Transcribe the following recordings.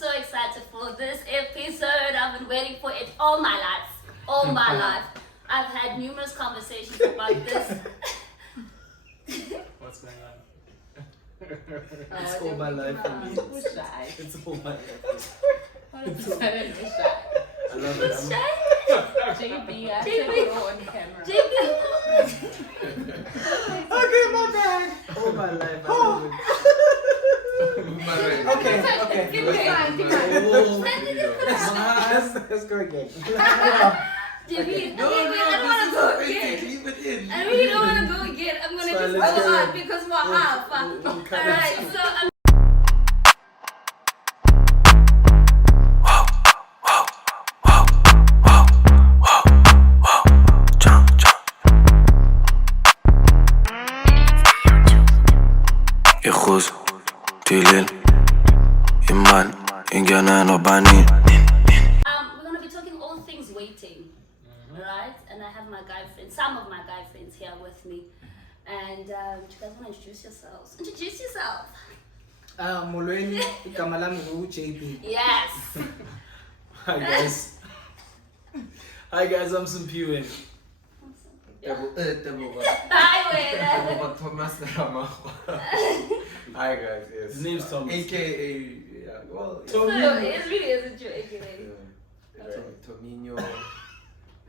so excited for this episode. I've been waiting for it all my life. All my life. I've had numerous conversations about this. What's going on? It's all my life for me. It's all my life. I love it. Who's shy? JB, I said it on camera. JB. Okay, my bad. All my life. I love it. Okay. Keep going. Let's go again. JB, No, I don't want to go again. Leave it in. I really don't want to go again. I'm going to just go on because we're half. Alright, so يخوز تيلين إيمان إنجانا نوباني we're going to be talking all things waiting. Alright? And I have my guy friends, some of my guy friends here with me. And do you guys want to introduce yourselves? Introduce yourself. Molweni, igama lami JB. Yes. Hi guys. Hi guys, I'm Simpiwe. Hi, wait. Thomas Rama. Hi guys, yes. His name's Thomas. AKA, yeah, well, So it really is a joke. Tominho,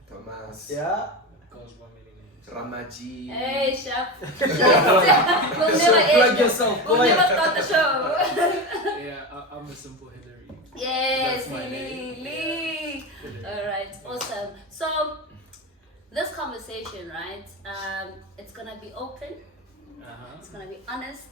Thomas, Yeah. Calls 1 million names. Ramaji. Hey, Chef. We'll So never plug end. yourself. We'll Go never ahead. start the show. Yeah, I'm a simple Hillary. Yes, That's my name. Lee. Alright, awesome. So this conversation, right? It's gonna be open. It's gonna be honest.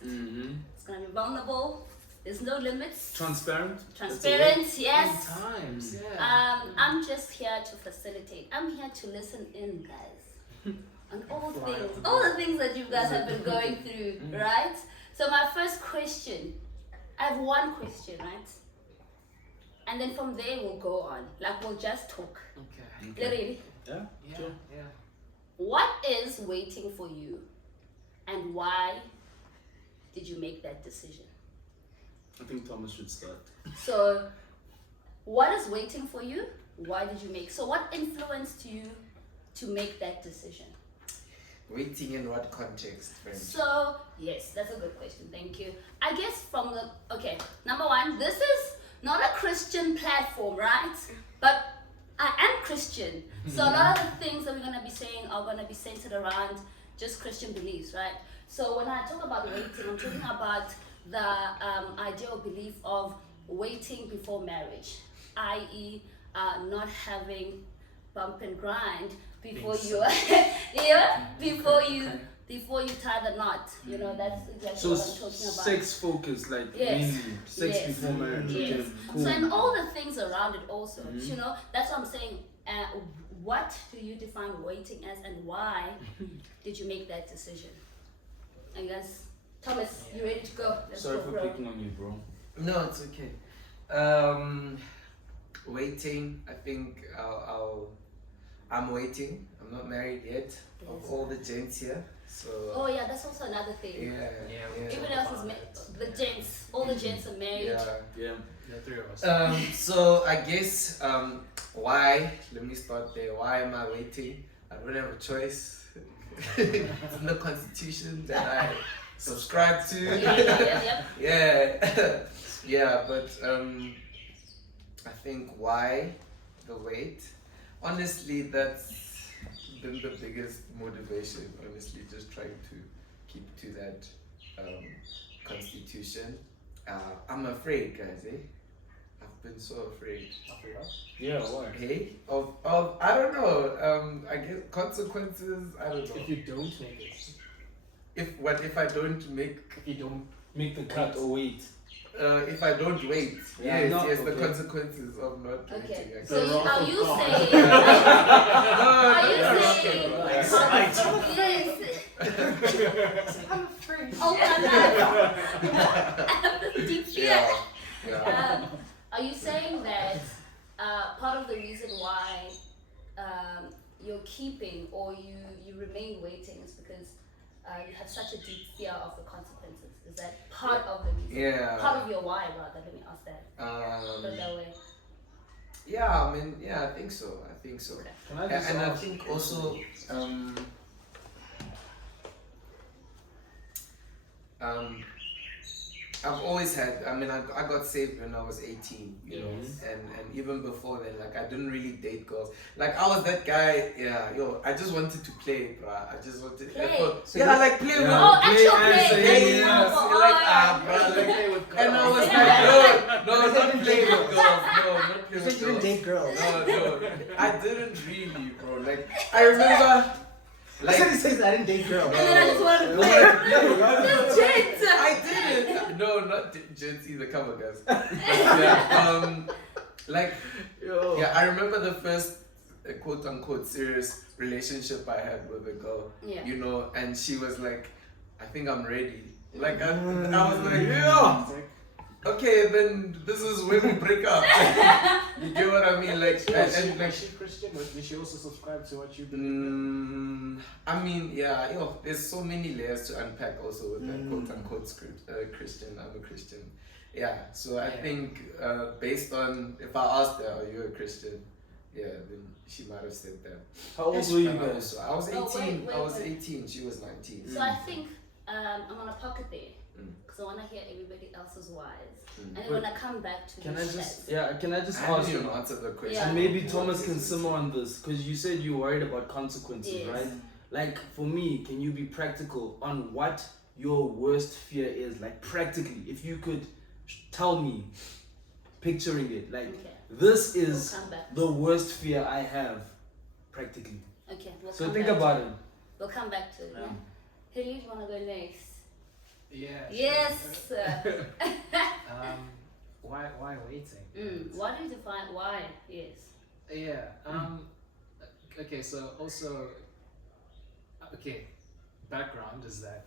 It's gonna be vulnerable. There's no limits. Transparent. Transparent, yes. Times, yeah. I'm just here to facilitate. I'm here to listen in, guys, on all the things that you guys have been going through, right? So my first question, I have one question, right? And then from there we'll go on. Like we'll just talk. Okay. Literally. Yeah. Sure. Yeah. What is waiting for you, and why did you make that decision? I think Thomas should start. So, what is waiting for you? Why did you make? So, what influenced you to make that decision? Waiting in what context, friend? So, yes, that's a good question. Thank you. I guess from the number one, this is not a Christian platform, right? But I am Christian, so a lot of the things that we're gonna be saying are gonna be centered around just Christian beliefs, right? So when I talk about waiting, I'm talking about the idea or belief of waiting before marriage, i.e., not having bump and grind before you, before you tie the knot. You know, that's exactly So what I'm talking about. sex focus, like Yes. mainly sex Yes. before marriage. Yes. Okay, cool. So and all the things around it also, you know, that's what I'm saying. What do you define waiting as, and why did you make that decision? I guess, Thomas, you ready to go? Let's Sorry go, for bro. picking on you, bro. No, it's okay. Waiting. I think I'm waiting. I'm not married yet. Of all the gents here, so. Oh yeah, that's also another thing. Yeah. Everyone else is the gents. All the gents are married. Yeah. The three of us. So I guess why? Let me start there. Why am I waiting? I don't have a choice. It's in the constitution that I subscribe to. Yeah. Yeah, but I think why the wait? Honestly, that's been the biggest motivation. Honestly, just trying to keep to that constitution. I'm afraid, guys. I've been so afraid. Yeah, why? Hey, of I don't know. I guess consequences. I don't know. If you don't make it, If I don't make. if you don't Make the cut or wait. If I don't wait, Yeah, yes, not- the okay. consequences of not Okay. waiting. I So guess. are you God. saying? No, Are you no, saying? no, Yes. I'm afraid. Oh my God. Deep fear. Yeah. Are you saying that part of the reason why you're keeping or you remain waiting is because you have such a deep fear of the consequences? Is that part of the reason? Yeah. Part of your why, rather. Let me ask that. Put it that way. Yeah, I mean, yeah, I think so. Okay. Can I just And I ask- think also, I've always had, I mean, I got saved when I was 18, you know, and even before then, like, I didn't really date girls. Like, I was that guy, I just wanted to play, bruh. I just wanted Play? play with Oh, actual play. play, That's like, more bruh, Like, like, play with and I girls. was Yeah. like, no, not play with girls, no, not play You said with you didn't girls. date girls. No, I didn't really, bro. Like, I remember, I said he says I didn't date girls. And then I just wanted to play. Just chance. I didn't. No, not Gen the cover guys. But yeah, like, yeah, I remember the first quote unquote serious relationship I had with a girl. Yeah. You know, and she was like, I think I'm ready. Like, I was like, yeah. Okay, then this is when we break up. You get what I mean? Like, Was she Christian? Did she also subscribe to what you believe? I mean, yeah, there's so many layers to unpack also with that quote unquote Christian. I'm a Christian. Yeah, so I think based on if I asked her, are you a Christian? Yeah, then she might have said that. How old were you And guys? I was 18. Wait, I was wait. 18. She was 19. So I think I'm gonna pocket there because I want to hear everybody else's whys, and then when I come back to Can I these just chats, can I just I ask haven't you? even answered the question. Yeah. And maybe Thomas can simmer on this because you said you're worried about consequences, Yes. right? Like for me, can you be practical on what your worst fear is? Like practically, if you could tell me, picturing it, like Okay. this is We'll come back. the worst fear I have, practically. Okay, we'll So come think back about to it. We'll come back to it. Yeah? Hilly, do you wanna go next? Yeah. Yes. Why waiting? What do you define why? Yes. Yeah. Okay. So also, okay. Background is that.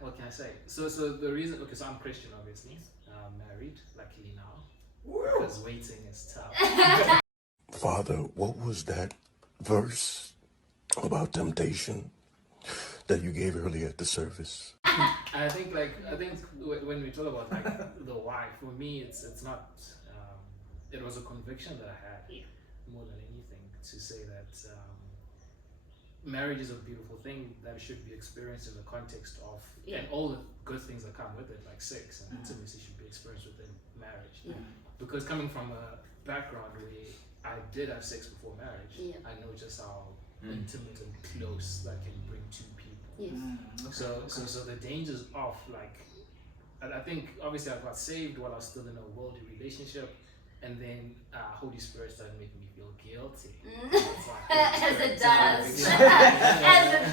What can I say? So the reason. Okay. So I'm Christian, obviously. Married, luckily now. Because waiting is tough. Father, what was that verse about temptation that you gave earlier at the service? I think when we talk about like the why, for me it's not. It was a conviction that I had more than anything to say that marriage is a beautiful thing that should be experienced in the context of and all the good things that come with it, like sex and intimacy, should be experienced within marriage. Because coming from a background where I did have sex before marriage, I know just how intimate and close that can bring two people. Yes. So the dangers of like, I think obviously I got saved while I was still in a worldly relationship, and then Holy Spirit started making me feel guilty. It's like, As it does. Yeah. As it does.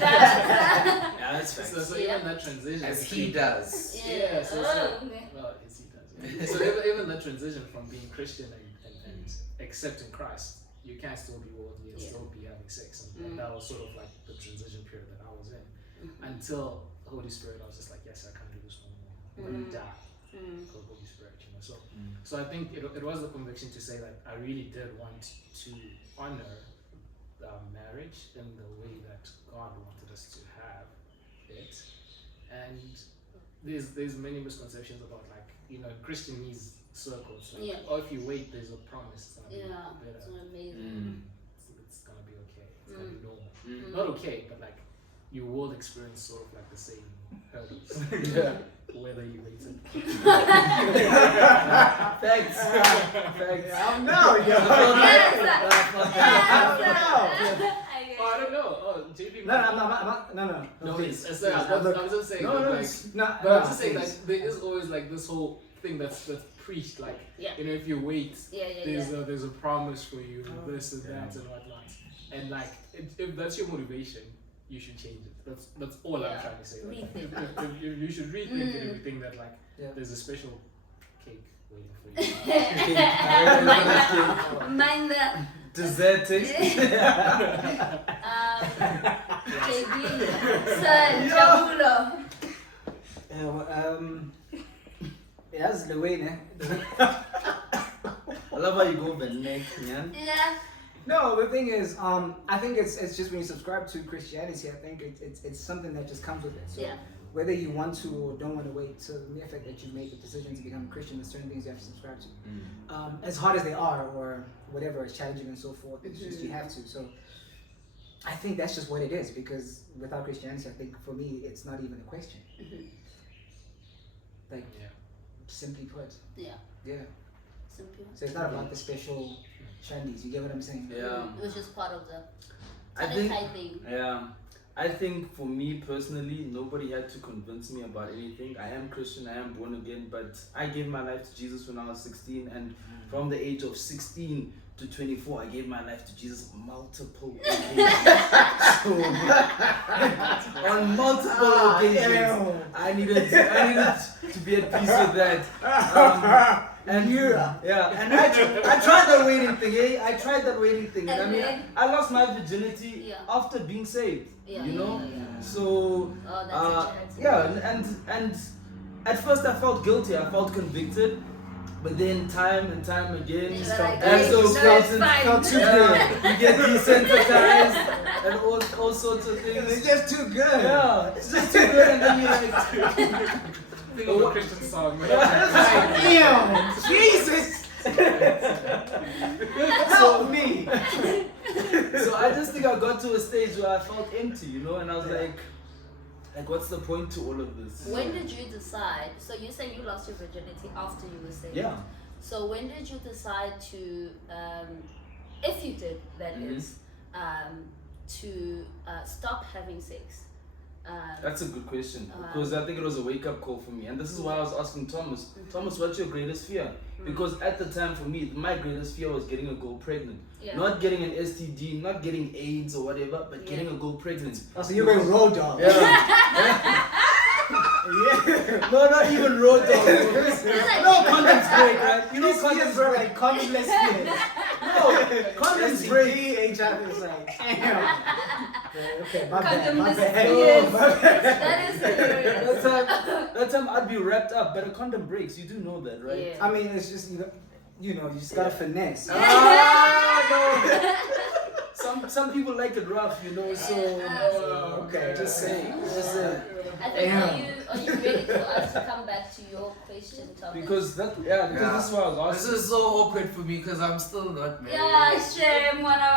Yeah, that's facts. So even that transition. As he does. Yeah. So, Oh, okay. well, yes, he does. Yeah. So even that transition from being Christian and accepting Christ, you can still be worldly and still be having sex, and that was sort of like the transition period that I was in until the Holy Spirit. I was just like, yes, I can't do this no more. I'm gonna die because Holy Spirit, you know. So I think it was the conviction to say that I really did want to honor marriage in the way that God wanted us to have it, and there's many misconceptions about like, you know, in Christianese circles, like, oh, if you wait, there's a promise. It's gonna be better. It's amazing. It's gonna be okay. It's gonna be normal. Not okay, but like you will experience sort of like the same hurdles. Whether you wait it. Thanks. Oh no, Yes. I don't know. Oh, JP. No. No, please. sorry, I was just saying. No, that, no, like, but I'm just saying like there is always like this whole thing that's preached, like, you know, if you wait, there's a promise for you, this and that and whatnot, and like if that's your motivation, you should change it. That's all I'm trying to say. Like, if you should rethink it, everything that like there's a special cake waiting for you. Mind the Dessert taste. JB, Sir Jabulo. Yes, the way, ne? I love how you go the neck, man. Yeah. No, the thing is, I think it's just when you subscribe to Christianity, I think it's something that just comes with it. So Yeah. whether you want to or don't want to wait till the mere fact that you make the decision to become a Christian, there's certain things you have to subscribe to. As hard as they are, or whatever, it's challenging and so forth, it's just you have to. So I think that's just what it is, because without Christianity, I think for me, it's not even a question. Like, simply put. Yeah. Yeah. Simple. So it's not about the special shandies. You get what I'm saying? Yeah. It was just part of the I think. talent thing. Yeah. I think for me personally, nobody had to convince me about anything. I am Christian, I am born again, but I gave my life to Jesus when I was 16, and from the age of 16 to 24, I gave my life to Jesus multiple occasions. So, on multiple occasions, I needed to be at peace with that. And and I tried that waiting thing, I tried that waiting thing. And I mean, then- I lost my virginity Yeah. after being saved. Yeah. You know, Yeah. so Oh, that's interesting. and at first I felt guilty, I felt convicted, but then time and time again, You're like, and "Hey, so no, it's fine." felt too good. You get desensitized and all sorts of things. It's just too good. Yeah, it's just too good, and then you're like, Think of a Christian song. Damn, Jesus. Help me. so I just think I got to a stage where I felt empty, you know, and I was like, what's the point to all of this? When did you decide? So you say you lost your virginity after you were saved. Yeah. So when did you decide to, if you did, that is, to stop having sex? That's a good question, because I think it was a wake-up call for me, and this is why I was asking Thomas, Thomas, what's your greatest fear? Because at the time for me, my greatest fear was getting a girl pregnant. Yeah. Not getting an STD, not getting AIDS or whatever, but getting a girl pregnant. Oh, so you're going road dog. Yeah. No, not even road dog. No, condoms break, right? You know condoms were break. like condomless fears. No, condoms break. HIV is like, damn. Okay, my bad. Condom My is bad. yes. Oh, my bad. That is hilarious. That time I'd be wrapped up, but a condom breaks. You do know that, right? Yeah. I mean, it's just, you just gotta finesse. Ah, no. Some people like it rough, you know. So Okay, just saying, just saying. I think, are you ready for us to come back to your question, Thomas? Because this is what I was This asking. is so awkward for me because I'm still not married. yeah, shame, one of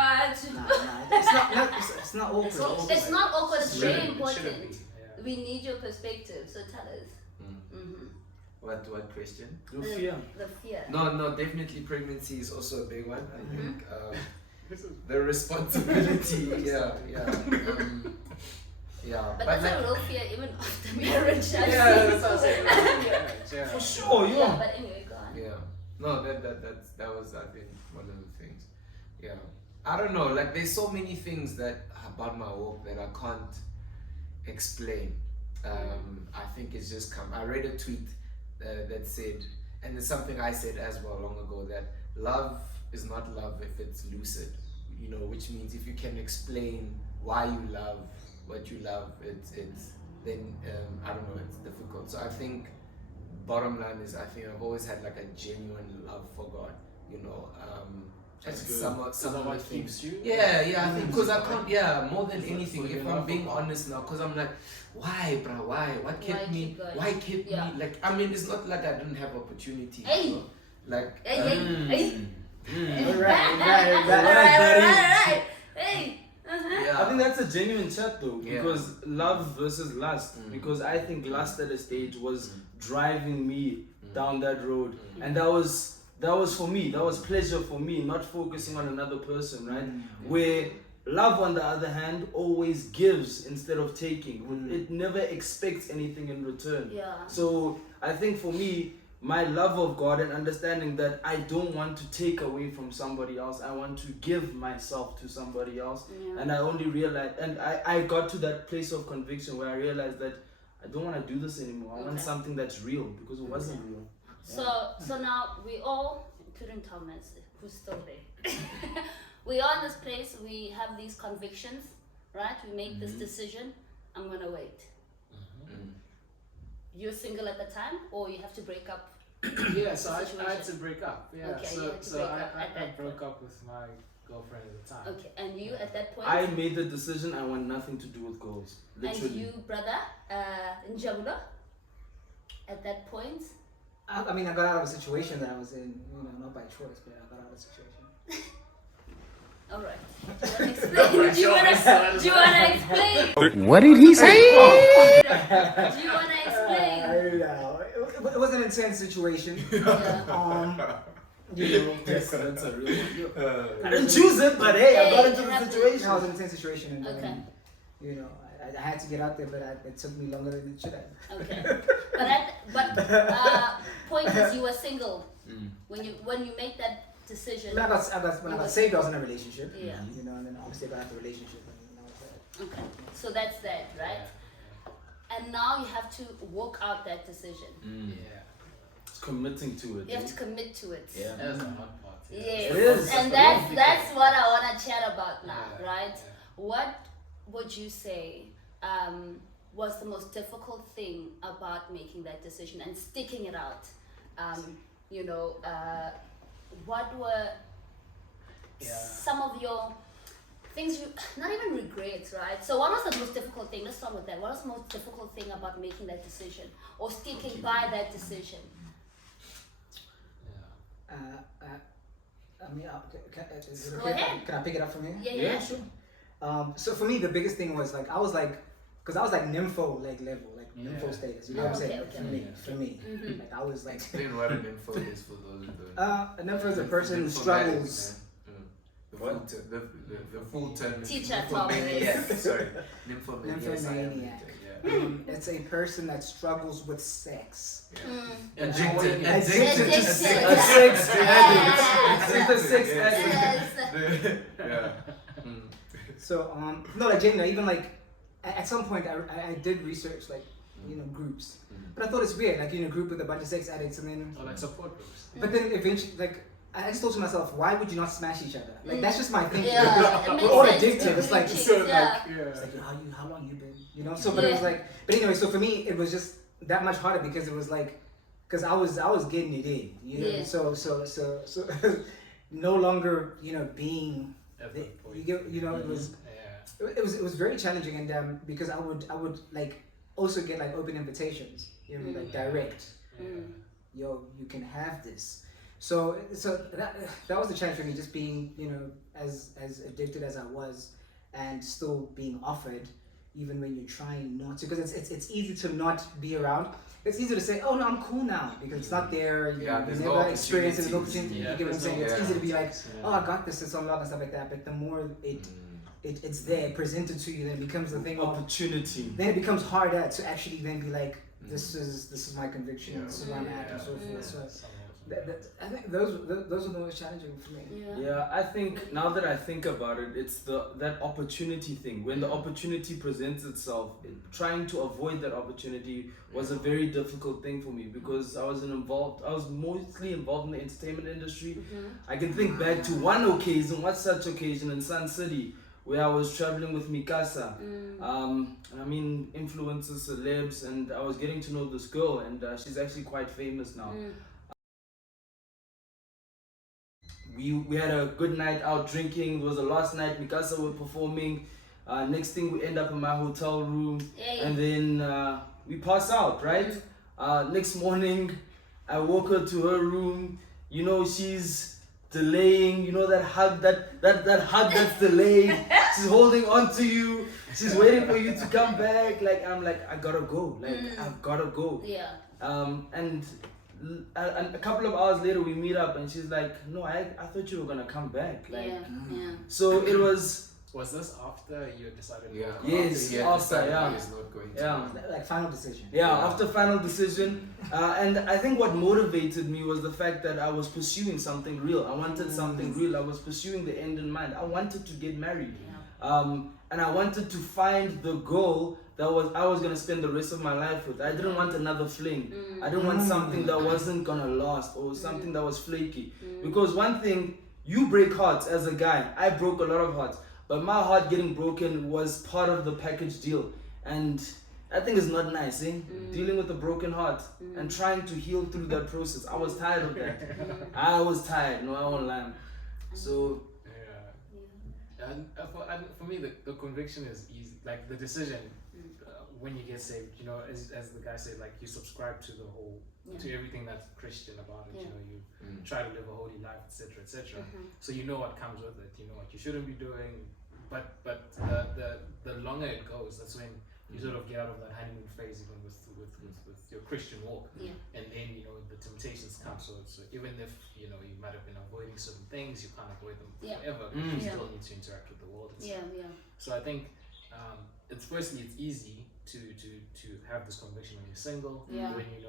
It's not awkward. It's not awkward, it's very Shouldn't be. important. Yeah. We need your perspective, so tell us. What question? Your fear. The fear. No, definitely pregnancy is also a big one. I think the responsibility. But that's a real fear even after marriage. Yeah, that's what I'm saying. Yeah. For sure, Yeah, yeah. but anyway, go on. Yeah. No, that was I think one of the things. Yeah. I don't know. Like there's so many things that about my walk that I can't explain. I think it's just come. I read a tweet that said, and it's something I said as well long ago, that love is not love if it's lucid. You know, which means if you can explain why you love what you love, it's then I don't know, it's difficult. So I think bottom line is I think I've always had like a genuine love for God. You know, That's and good. some of Is that the what things. keeps you? Yeah, I think because I can't. Yeah, more than Is that anything, for your if I'm love being for God? honest now, because I'm like, why, bruh? Why? What kept Why me? keep going? Why kept Yeah. me? Like, I mean, it's not like I didn't have opportunity. Hey. You know? Like, Hey. Right. Right. Hey. yeah. I think that's a genuine chat though, Yeah. because love versus lust. Because I think lust at a stage was driving me down that road, and that was for me. That was pleasure for me, not focusing on another person, right? Where love, on the other hand, always gives instead of taking. It never expects anything in return. Yeah. So I think for me, my love of God and understanding that I don't want to take away from somebody else, I want to give myself to somebody else. Yeah. And I only realized, and I got to that place of conviction where I realized that I don't want to do this anymore. I want Okay. something that's real, because it wasn't real. So now we all, including Thomas, who's still there, we are in this place, we have these convictions, right? We make this decision, I'm gonna wait. You're single at the time, or you have to break up? Yeah, so I had Situation. to break up. Yeah, Okay, you had to so break up at I that broke up with my girlfriend at the time. Okay, and you at that point? I made the decision. I want nothing to do with girls. Literally. And you, brother, Njabula, at that point? I mean, I got out of a situation that I was in, you know, not by choice, but I got out of a situation. All right. Do you want to explain? What did he say? Do you want to explain? It was an intense situation. Yeah. You know, Yes, that's a real one. I didn't choose it, but hey, I got into the situation. I was in an intense situation, and Okay. you know, I had to get out there, but it took me longer than it should have. Okay. Point is, you were single when you make that decision. When I got saved, I was in a relationship. Yeah. You know, and then obviously I got out the relationship, and I was there. Okay. So that's that, right? And now you have to walk out that decision. Yeah. It's committing to it. You have to commit to it. Yeah. That's the hard part. Yes. It is. And that's what I want to chat about now, Yeah. right? Yeah. What would you say was the most difficult thing about making that decision and sticking it out? You know, what were some of your things you not even regrets, right? So what was the most difficult thing? Let's start with that. What was the most difficult thing about making that decision or sticking by that decision? I mean, is it Go okay? ahead. Can I pick it up from here? Yeah. Sure. So for me, the biggest thing was like I was like nympho like level, like nympho status. You know what I'm saying? Okay, Like, for me, Mhm. like I was like Explain what an info is for those who don't. a nympho is a person who struggles. The full term, the full term is Teacher nymphomaniac. Thomas. Sorry, nymphomaniac. Nymphomaniac. Yeah. It's a person that struggles with sex. Addicted. Addicted. A sex addict. It's a sex addict. Yes. Yeah. So no, like genuinely, even like at some point I did research like groups, but I thought it's weird, like a group with a bunch of sex addicts, and then Or like support groups. but then eventually like I just thought to myself, why would you not smash each other? Like that's just my thing. Yeah, it We're makes all sense. addicted. It's like So, yeah. it's like how long you been, So but it was like, but anyway, so for me it was just that much harder because it was like, because I was getting it in, Yeah. So no longer being, it was. Yeah. It was very challenging, and because I would like also get like open invitations, like direct, yo, you can have this. So that was the challenge for me, just being as addicted as I was, and still being offered, even when you're trying not to, because it's easy to not be around. It's easy to say, oh no, I'm cool now, because it's not there. You there's never no experienced it, there's no opportunity. opportunity. You get what I'm saying? It's Yeah. easy to be like, oh, I got this, it's unlocked and stuff like that. But the more it's there, presented to you, then it becomes the thing of, Opportunity. then it becomes harder to actually then be like, this is my conviction, this is where I'm at, and so forth. So I think those are the most challenging for me. Yeah, I think now that I think about it, it's that opportunity thing. When the opportunity presents itself, trying to avoid that opportunity was a very difficult thing for me, because I was mostly involved in the entertainment industry. I can think back to one such occasion in Sun City, where I was traveling with Mikasa. Influencers, celebs, and I was getting to know this girl, and she's actually quite famous now. We had a good night out drinking. It was the last night. Mikasa were performing. Next thing, we end up in my hotel room, and then we pass out. Right. Next morning, I woke her to her room. She's delaying. That hug, that hug that's delayed. She's holding on to you. She's waiting for you to come back. I'm like, I gotta go. I've gotta go. Yeah. And a couple of hours later we meet up, and she's like, no, I thought you were gonna come back. So it was. Was this after you decided? Yes, after, yeah. He's not going to. Yeah. Like final decision. Yeah, after final decision. And I think what motivated me was the fact that I was pursuing something real. I wanted something real. I was pursuing the end in mind. I wanted to get married. And I wanted to find the girl that I was gonna spend the rest of my life with. I didn't want another fling. I didn't want something that wasn't gonna last, or something that was flaky. Because one thing, you break hearts as a guy. I broke a lot of hearts, but my heart getting broken was part of the package deal, and I think it's not nice, dealing with a broken heart and trying to heal through that process. I was tired of that. I was tired. No, I won't lie. So And for me, the conviction is easy. Like the decision, when you get saved, you know, as the guy said, like you subscribe to the whole, to everything that's Christian about it. You know, you try to live a holy life, etc., etc. So you know what comes with it. You know what you shouldn't be doing. But the longer it goes, that's when you sort of get out of that honeymoon phase, even with your Christian walk. And then, you know, the temptations come. So even if, you know, you might have been avoiding certain things, you can't avoid them forever, because you still need to interact with the world. So I think it's easy to have this conviction when you're single, when you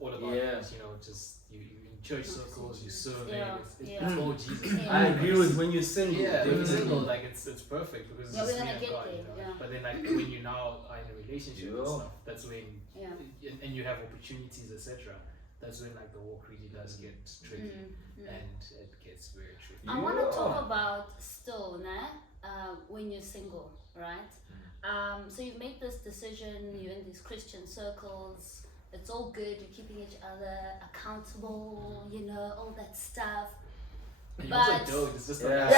all about this, you know, just you in church circles, you serve it's all Jesus. I agree with when you're single. When you're single, like it's perfect because it's just me and God, there, you know. But then like when you now are in a relationship and stuff, that's when and you have opportunities, etc. That's when like the walk really does get tricky and it gets very tricky. I want to talk about still, when you're single, right? So you've made this decision, you're in these Christian circles, it's all good, you're keeping each other accountable, you know, all that stuff. And But you also don't, it's just like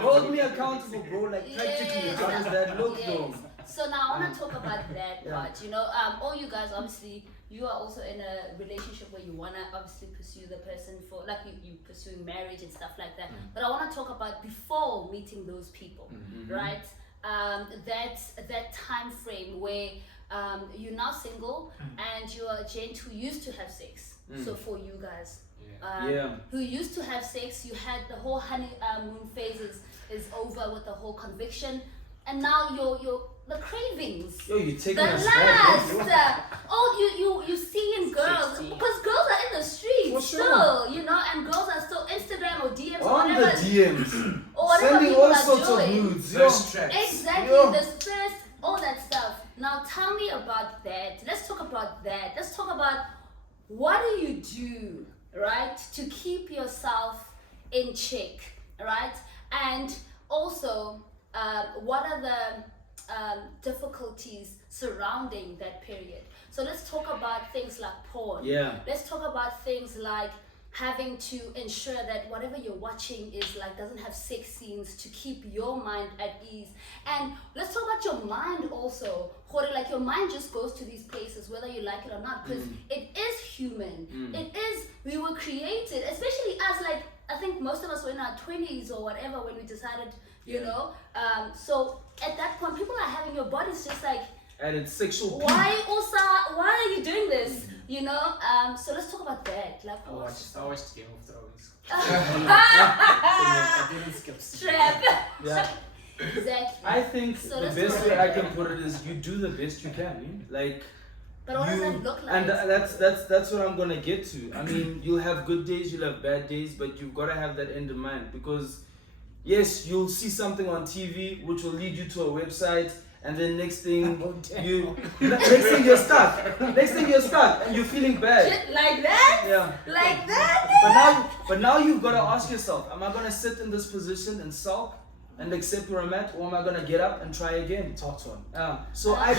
Hold me accountable, bro. Like practically, how does that look, though? So now I want to talk about that part. You know, all you guys, obviously, you are also in a relationship where you want to obviously pursue the person for, like you pursuing marriage and stuff like that. But I want to talk about before meeting those people, right? That time frame where you're now single and you're a gent who used to have sex. So for you guys, who used to have sex, you had the whole honeymoon phase is over with the whole conviction, and now you're the cravings, you take the lust, you seeing girls, because girls are in the streets still, you know, and girls are still Instagram or DMs or on whatever, the DMs, or whatever sending people all are sorts doing. of nudes. Exactly, the stress, all that stuff. Now tell me about that. Let's talk about that. Let's talk about what do you do, right, to keep yourself in check, right? And also, what are the difficulties surrounding that period? So let's talk about things like porn. Let's talk about things like having to ensure that whatever you're watching is like doesn't have sex scenes, to keep your mind at ease. And let's talk about your mind also. Like your mind just goes to these places whether you like it or not, because it is human. It is, we were created, especially us, like I think most of us were in our 20s or whatever when we decided, you know, so at that point people are having your bodies just like at its sexual peak. Why are you doing this? You know, so let's talk about that. Like, I watched Game of Thrones. I didn't skip Trap. Exactly. I think so the best way I can put it is you do the best you can. Like, but what does that look like? And that's what I'm gonna get to. I mean, you'll have good days, you'll have bad days, but you've gotta have that end in mind, because yes, you'll see something on TV which will lead you to a website. And then next thing you're stuck. Next thing you're stuck and you're feeling bad. Shit like that? Yeah. Like that? But now you've got to ask yourself, am I gonna sit in this position and sulk and accept where I'm at, or am I gonna get up and try again? Talk to him. So I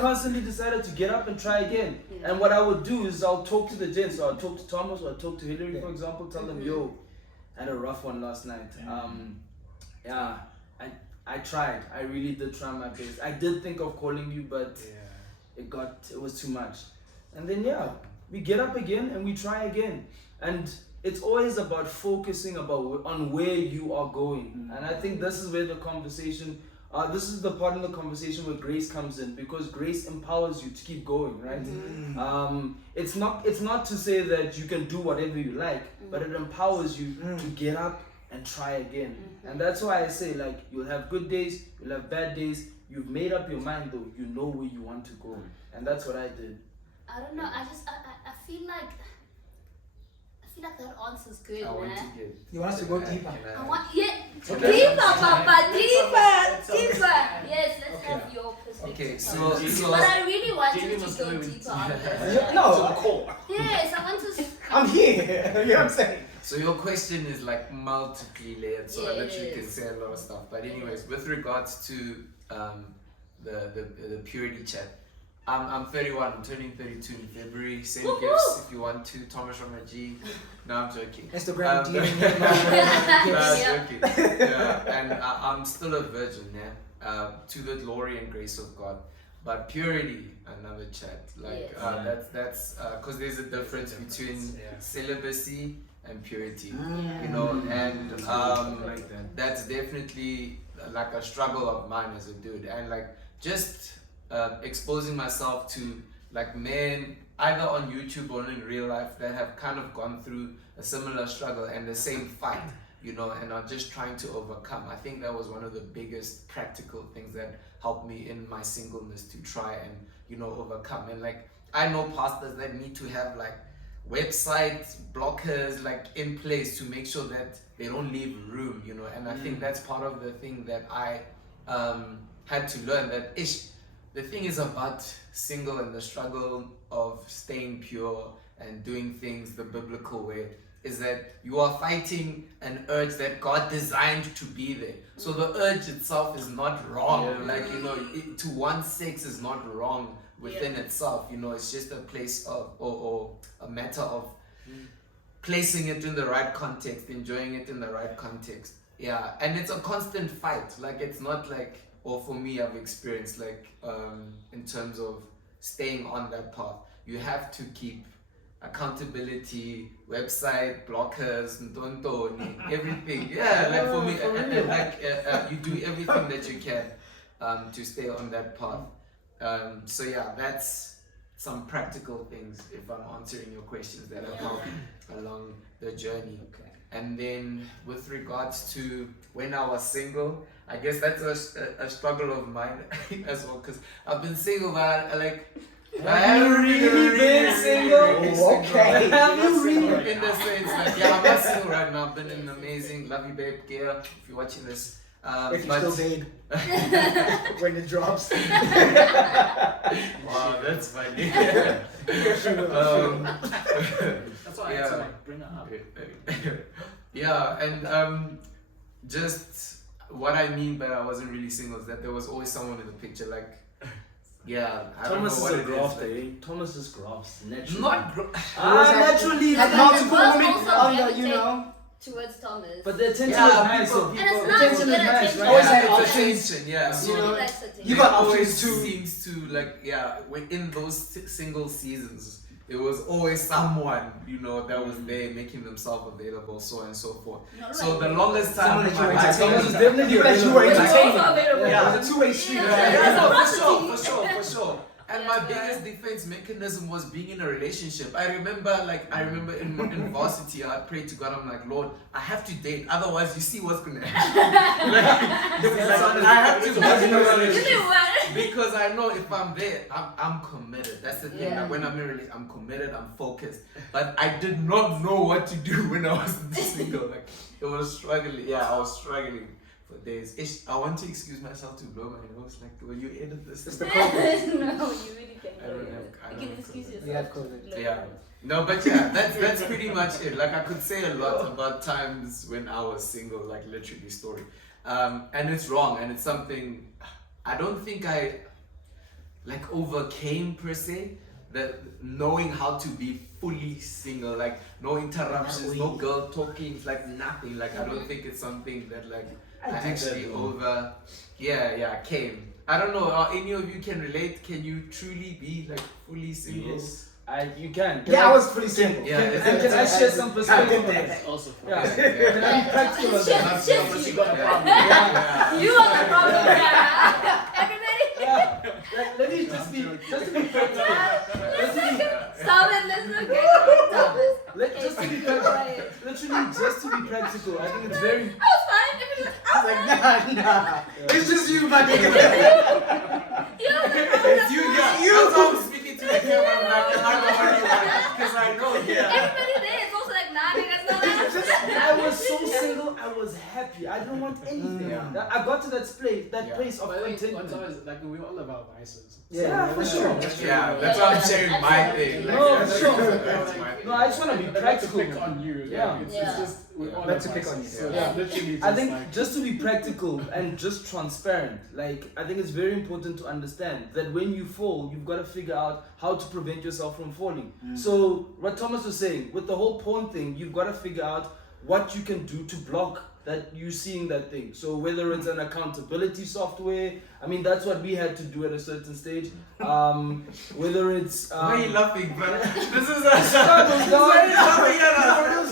constantly decided to get up and try again. And what I would do is I'll talk to the gents, or I'll talk to Thomas, or I'll talk to Hillary, for example, tell them, yo, I had a rough one last night. I tried. I really did try my best. I did think of calling you, but it was too much. And then we get up again and we try again. And it's always about focusing on where you are going. And I think this is where the conversation, this is the part in the conversation where grace comes in, because grace empowers you to keep going, right? It's not to say that you can do whatever you like, but it empowers you to get up and try again. And that's why I say, like, you'll have good days, you'll have bad days. You've made up your mind, though. You know where you want to go. And that's what I did. I don't know. I feel like that answer's good, man. You want us to go deeper? Deeper, Papa, deeper. Yes, let's have your perspective. Okay, so but I really want you to go deeper on this. No. Yes, I want to. I'm here. You know what I'm saying? So your question is like multiply layered, so I literally can say a lot of stuff. But anyways, with regards to the purity chat, I'm 31. I'm turning 32 in February. Same gifts if you want to. Thomas from G. No, I'm joking. Instagram, Um, DM, No, I'm Yeah. joking. Yeah, and I'm still a virgin, yeah. To the glory and grace of God. But purity, another chat. Like Yes. that's because there's a difference between yeah. celibacy and purity, you know, and like that. that's definitely like a struggle of mine as a dude, and like just exposing myself to like men either on YouTube or in real life that have kind of gone through a similar struggle and the same fight, you know, and are just trying to overcome. I think that was one of the biggest practical things that helped me in my singleness to try and, you know, overcome. And like I know pastors that need to have like websites, blockers like in place to make sure that they don't leave room, you know, and I think that's part of the thing that I had to learn, that the thing is about single and the struggle of staying pure and doing things the biblical way is that you are fighting an urge that God designed to be there. So the urge itself is not wrong. Like, you know, to want sex is not wrong within itself. You know, it's just a place of, or a matter of placing it in the right context, enjoying it in the right context. Yeah, and it's a constant fight. Like, it's not like, or for me, I've experienced like, in terms of staying on that path, you have to keep accountability, website, blockers, everything. Yeah, like for me, and like you do everything that you can to stay on that path. So yeah, that's some practical things if I'm answering your questions that have helped along the journey. And then with regards to when I was single, I guess that's a struggle of mine as well, because I've been single, but I haven't really been single. Okay. Have you really? In the sense, like, yeah, I'm not single right now. I've been an amazing, love you, babe, Gail, if you're watching this. If you still babe. When it drops. Wow, that's funny. That's why I had to like bring it up. Yeah, and just what I mean by I wasn't really single is that there was always someone in the picture, like, yeah, I don't know Thomas what is a it graft, like. eh? Thomas just grafts naturally. Not naturally. Had But multiple the women girls on also the, you gravitate know. towards Thomas. But the attention Yeah, is nice. people- So and it's the nice, attention you is get nice, attention. right? Always had it's options. attention, yeah. So So know, that's the thing. you got it always options too. seems to like, yeah, within those single seasons, there was always someone, you know, that was there making themselves available, so on and so forth. Not So like the me. longest time Someone in that my you life, entertain. Thomas is definitely You guys, you were available. entertaining. Also available. Yeah, it was a two-way street. Yeah. Right? Yeah. for sure. And my biggest defense mechanism was being in a relationship. I remember in varsity, I prayed to God. I'm like, Lord, I have to date, otherwise you see what's gonna happen. I have to be in a You relationship. know what? Because I know if I'm there, I'm committed. That's the thing. Yeah. Like when I'm in a relationship, I'm committed, I'm focused. But I did not know what to do when I was single. Like it was struggling. Yeah, I was struggling for days. I want to excuse myself to blow my nose. Like, will you edit this? It's the No, COVID. you really can't. I don't do have- it. I You don't can have excuse COVID. yourself. We have COVID. Yeah. No, but yeah, that's pretty much it. Like I could say a lot about times when I was single, like literally story. And it's wrong, and it's something I don't think I like overcame per se. That knowing how to be fully single, like no interruptions, no girl talking, like nothing. Like I don't think it's something that like I did actually that, over. Yeah, came. I don't know. Any of you can relate? Can you truly be like fully single? Yes. You can. Yeah, I was pretty simple. Yeah, And can I share some perspective on that. this? Also for Yeah. Yeah. Can I be practical on that? Shift you got a Yeah. problem. Yeah. You are the problem. Yeah. Everybody. Yeah. Let me just be practical. Stop it. Let's not get Thomas. Just to be Quiet. literally just to be practical. I think it's very. I was fine. Everything I was like, nah. It's just you, my nigga. You know the It's you, yeah. That's why I'm speaking to the camera. I'm like, I don't worry about it because I know, yeah. Everybody there is also like, nah, niggas, no, I was so single. I I was happy. I didn't want anything. Yeah. I got to that place of But I think contentment. what's always like we all have our vices. Yeah, for sure. Yeah, that's why I'm sharing my thing. Like, No, that's sure. that's my thing. No, I just want to be Not to practical. pick on you. Yeah. It's Yeah. just we all Not have to pick on you. vices. So Yeah. it's literally just I think like, just to be practical and just transparent, like I think it's very important to understand that when you fall, you've got to figure out how to prevent yourself from falling. So what Thomas was saying, with the whole porn thing, you've got to figure out what you can do to block that you seeing that thing. So whether it's an accountability software, I mean that's what we had to do at a certain stage. Whether it's Why are you laughing, bro? This is a struggles, dog. Why are you laughing at us?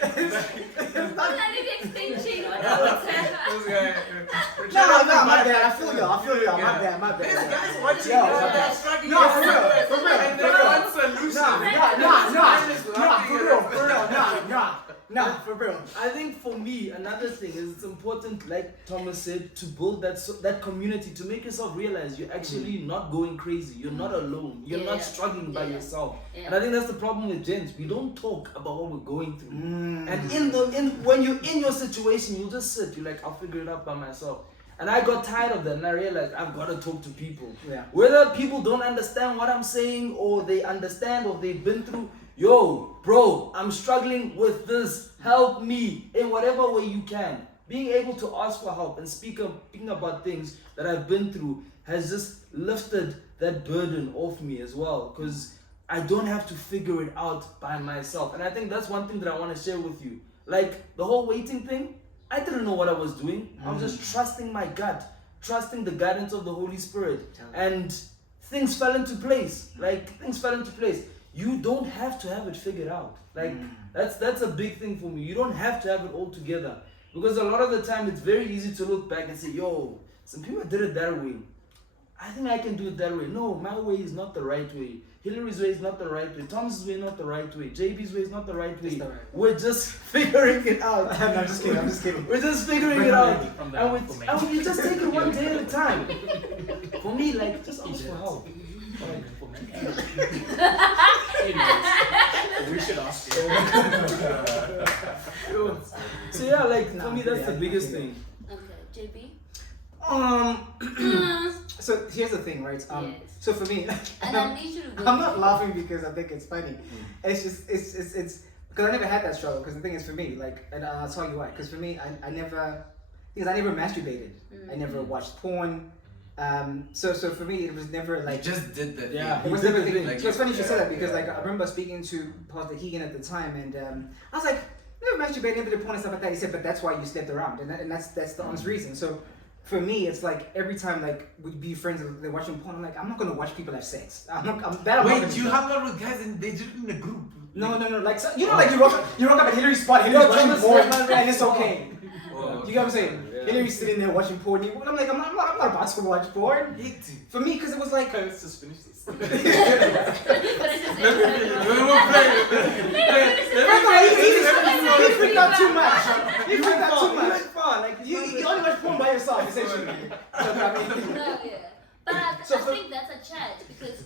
Not even extension. What else? This guy. No, my bad. I feel y'all. My bad. This guy's watching Yo, us, my bad. they're struggling. No, for real, for real, And they for real. want solutions. Nah, for real. I think for me, another thing is it's important, like Thomas said, to build that community, to make yourself realize you're actually not going crazy. You're not alone. You're not struggling by yourself. Yeah. And I think that's the problem with gents. We don't talk about what we're going through. And when you're in your situation, you'll just sit. You're like, I'll figure it out by myself. And I got tired of that, and I realized I've got to talk to people. Yeah. Whether people don't understand what I'm saying, or they understand, or they've been through. Yo, bro, I'm struggling with this. Help me in whatever way you can. Being able to ask for help and speaking about things that I've been through has just lifted that burden off me as well. Because I don't have to figure it out by myself. And I think that's one thing that I want to share with you. Like the whole waiting thing, I didn't know what I was doing. I was just trusting my gut, trusting the guidance of the Holy Spirit. And things fell into place. You don't have to have it figured out. Like that's a big thing for me. You don't have to have it all together. Because a lot of the time it's very easy to look back and say, yo, some people did it that way. I think I can do it that way. No, my way is not the right way. Hillary's way is not the right way. Thomas's way is not the right way. JB's way is not the right way. It's the right way. We're just figuring it out. I'm just kidding. We're just figuring it out. From the And we just take it one day at a time. For me, like, just ask for help. we should ask you. So yeah, like for me that's the biggest thing. Okay, JB. So here's the thing, right? Yes. So for me, and I need you to go. I'm not laughing because I think it's funny. It's just it's because I never had that struggle. Because the thing is, for me, like, and I'll tell you why. Because for me, I never masturbated. I never watched porn. So for me, it was never like. You just did that. Yeah. It was You never did the thing. thing. So it's funny you said that because Yeah. like I remember speaking to Pastor Hegan at the time, and I was like, never masturbated, never did porn and stuff like that. He said, but that's why you slept around, and that's the honest reason. So for me, it's like every time like we'd be friends and they're watching porn, I'm like, I'm not gonna watch people have sex. I'm that. Wait, you hung out with guys and they did it in a group. No. Like so, you know, like you rock up at Hillary's spot, Hillary's watching porn, and it's okay. Oh, You get what I'm saying? Yeah. Hillary's sitting there watching porn. And I'm like, I'm not about to watch porn. For me, because it was like. Let's just finish this. But it's just First of all, he freaked out too much. He freaked out too You much. went far, like You only watch porn by yourself, essentially. No, yeah. But So I for- think that's a challenge because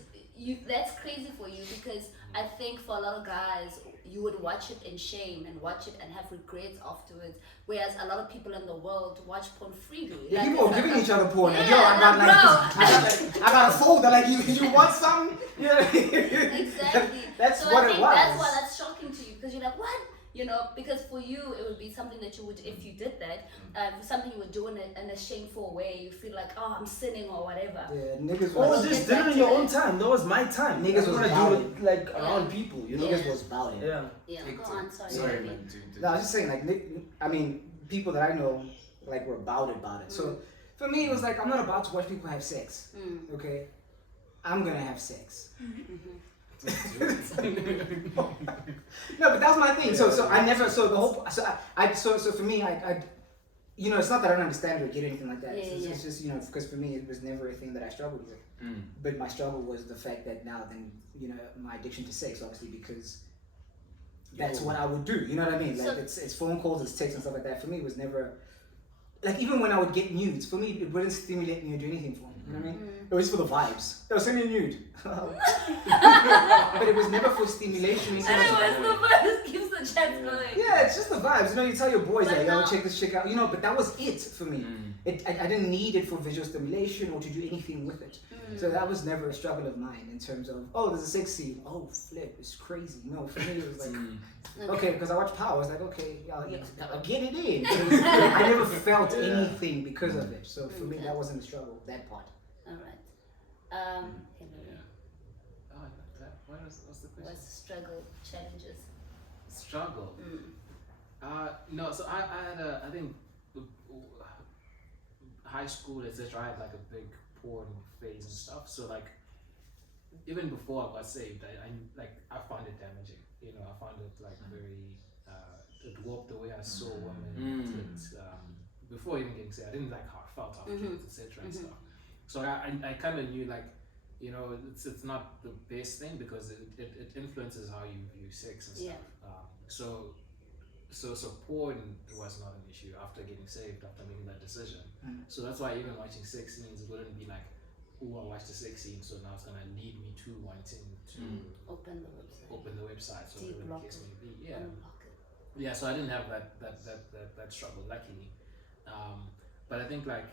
that's crazy for you because I think for a lot of guys you would watch it in shame and watch it and have regrets afterwards, whereas a lot of people in the world watch porn freely. Yeah, Like, people it's are giving like each other porn. Like, Yeah, yo, I got a folder. Like, you want some? Yeah. Exactly. That's so what I it think was. that's why that's shocking to you because you're like, what? You know, because for you it would be something that you would, if you did that, something you would do in a shameful way. You feel like, oh, I'm sinning or whatever. Yeah, niggas Or was. just did it in your own time. That was my time. Niggas I was wanna do valid. it like Yeah. around people, you know? Niggas was about it. Yeah. Yeah, go on. Sorry. Sorry, baby. man. No, I was just saying, like, I mean, people that I know, like, were about it. So, for me, it was like, I'm not about to watch people have sex, okay? I'm gonna have sex. No, but that was my thing. So I never, so the whole, so for me, I you know, it's not that I don't understand or get anything like that. It's just, you know, because for me, it was never a thing that I struggled with. But my struggle was the fact that now then, you know, my addiction to sex, obviously, because that's what I would do. You know what I mean? Like, it's phone calls, it's texts and stuff like that. For me, it was never, like, even when I would get nudes, for me, it wouldn't stimulate me or do anything for me. You know what I mean? It was for the vibes. They were sending me a nude. But it was never for stimulation. And it was the first gives the chat's going. Yeah, it's just the vibes. You know, you tell your boys But that, yo, now- check this chick out. You know, but that was it for me. I didn't need it for visual stimulation or to do anything with it. So that was never a struggle of mine in terms of, oh, there's a sex scene. Oh, flip, it's crazy. No, for me, it was like, okay, because I watched Power. I was like, okay, I'll get it in. I never felt anything because of it. So for me, that wasn't a struggle, that part. All right. Henry, Oh, what's the question? what's the struggle, challenges? Struggle. No. So I had I think high school, etc. I had like a big porn phase and stuff. So like even before I got saved, I found it damaging. You know, I found it like very it warped the way I saw women. Before even getting saved, I didn't like how I felt after kids, etc. and stuff. So I kind of knew like, you know, it's not the best thing because it influences how you view sex and stuff. So porn was not an issue after getting saved, after making that decision. So that's why even watching sex scenes wouldn't be like, oh, I watched a sex scene, so now it's gonna lead me to wanting to Open the website. So whatever the case may be. Unblock it. Yeah, so I didn't have that struggle, luckily. But I think like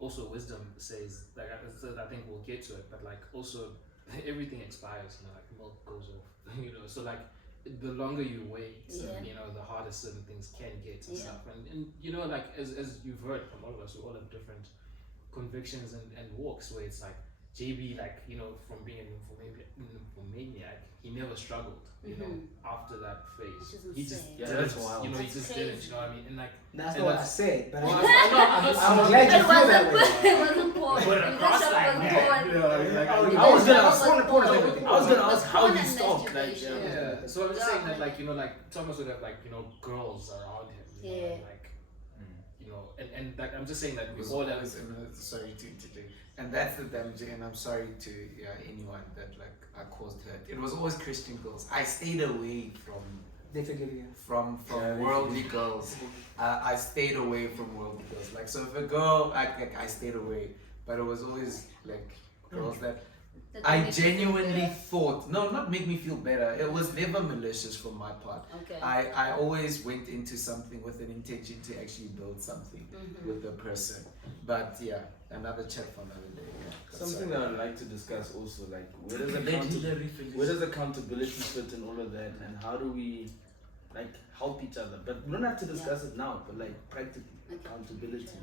also wisdom says, like I think we'll get to it, but like also everything expires, you know, like milk goes off, you know, so like the longer you wait, you know, the harder certain things can get and stuff. And you know, like as you've heard from all of us, we all have different convictions and walks where it's like JB, like, you know, from being an infomaniac, he never struggled, you know, after that phase. He just, that's wild. you know, he That's just crazy. didn't, you know what I mean? And like, That's and what I that's- said, but Well, I'm glad you It feel that way. wasn't porn. Put it You across just like said that. porn. I was gonna ask porn is everything. I was gonna ask how Porn you and stopped, like, masturbation. Yeah, so I'm just saying that, like, you know, like Thomas would have, like, you know, girls around him, you know, and, like, you know, and like I'm just saying that we all have. Sorry to interject, and that's the damaging. And I'm sorry to anyone that like I caused hurt. It was always Christian girls. I stayed away They forgive you. from worldly girls. I stayed away from worldly girls. Like, so if a girl, I stayed away, but it was always like girls that I genuinely thought, no, not make me feel better. It was never malicious from my part. Okay. I always went into something with an intention to actually build something with the person. But yeah, another chat for another day. Yeah. something that I'd like to discuss also, like where does accountability fit in all of that, and how do we like help each other? But we don't have to discuss it now, but like practically accountability.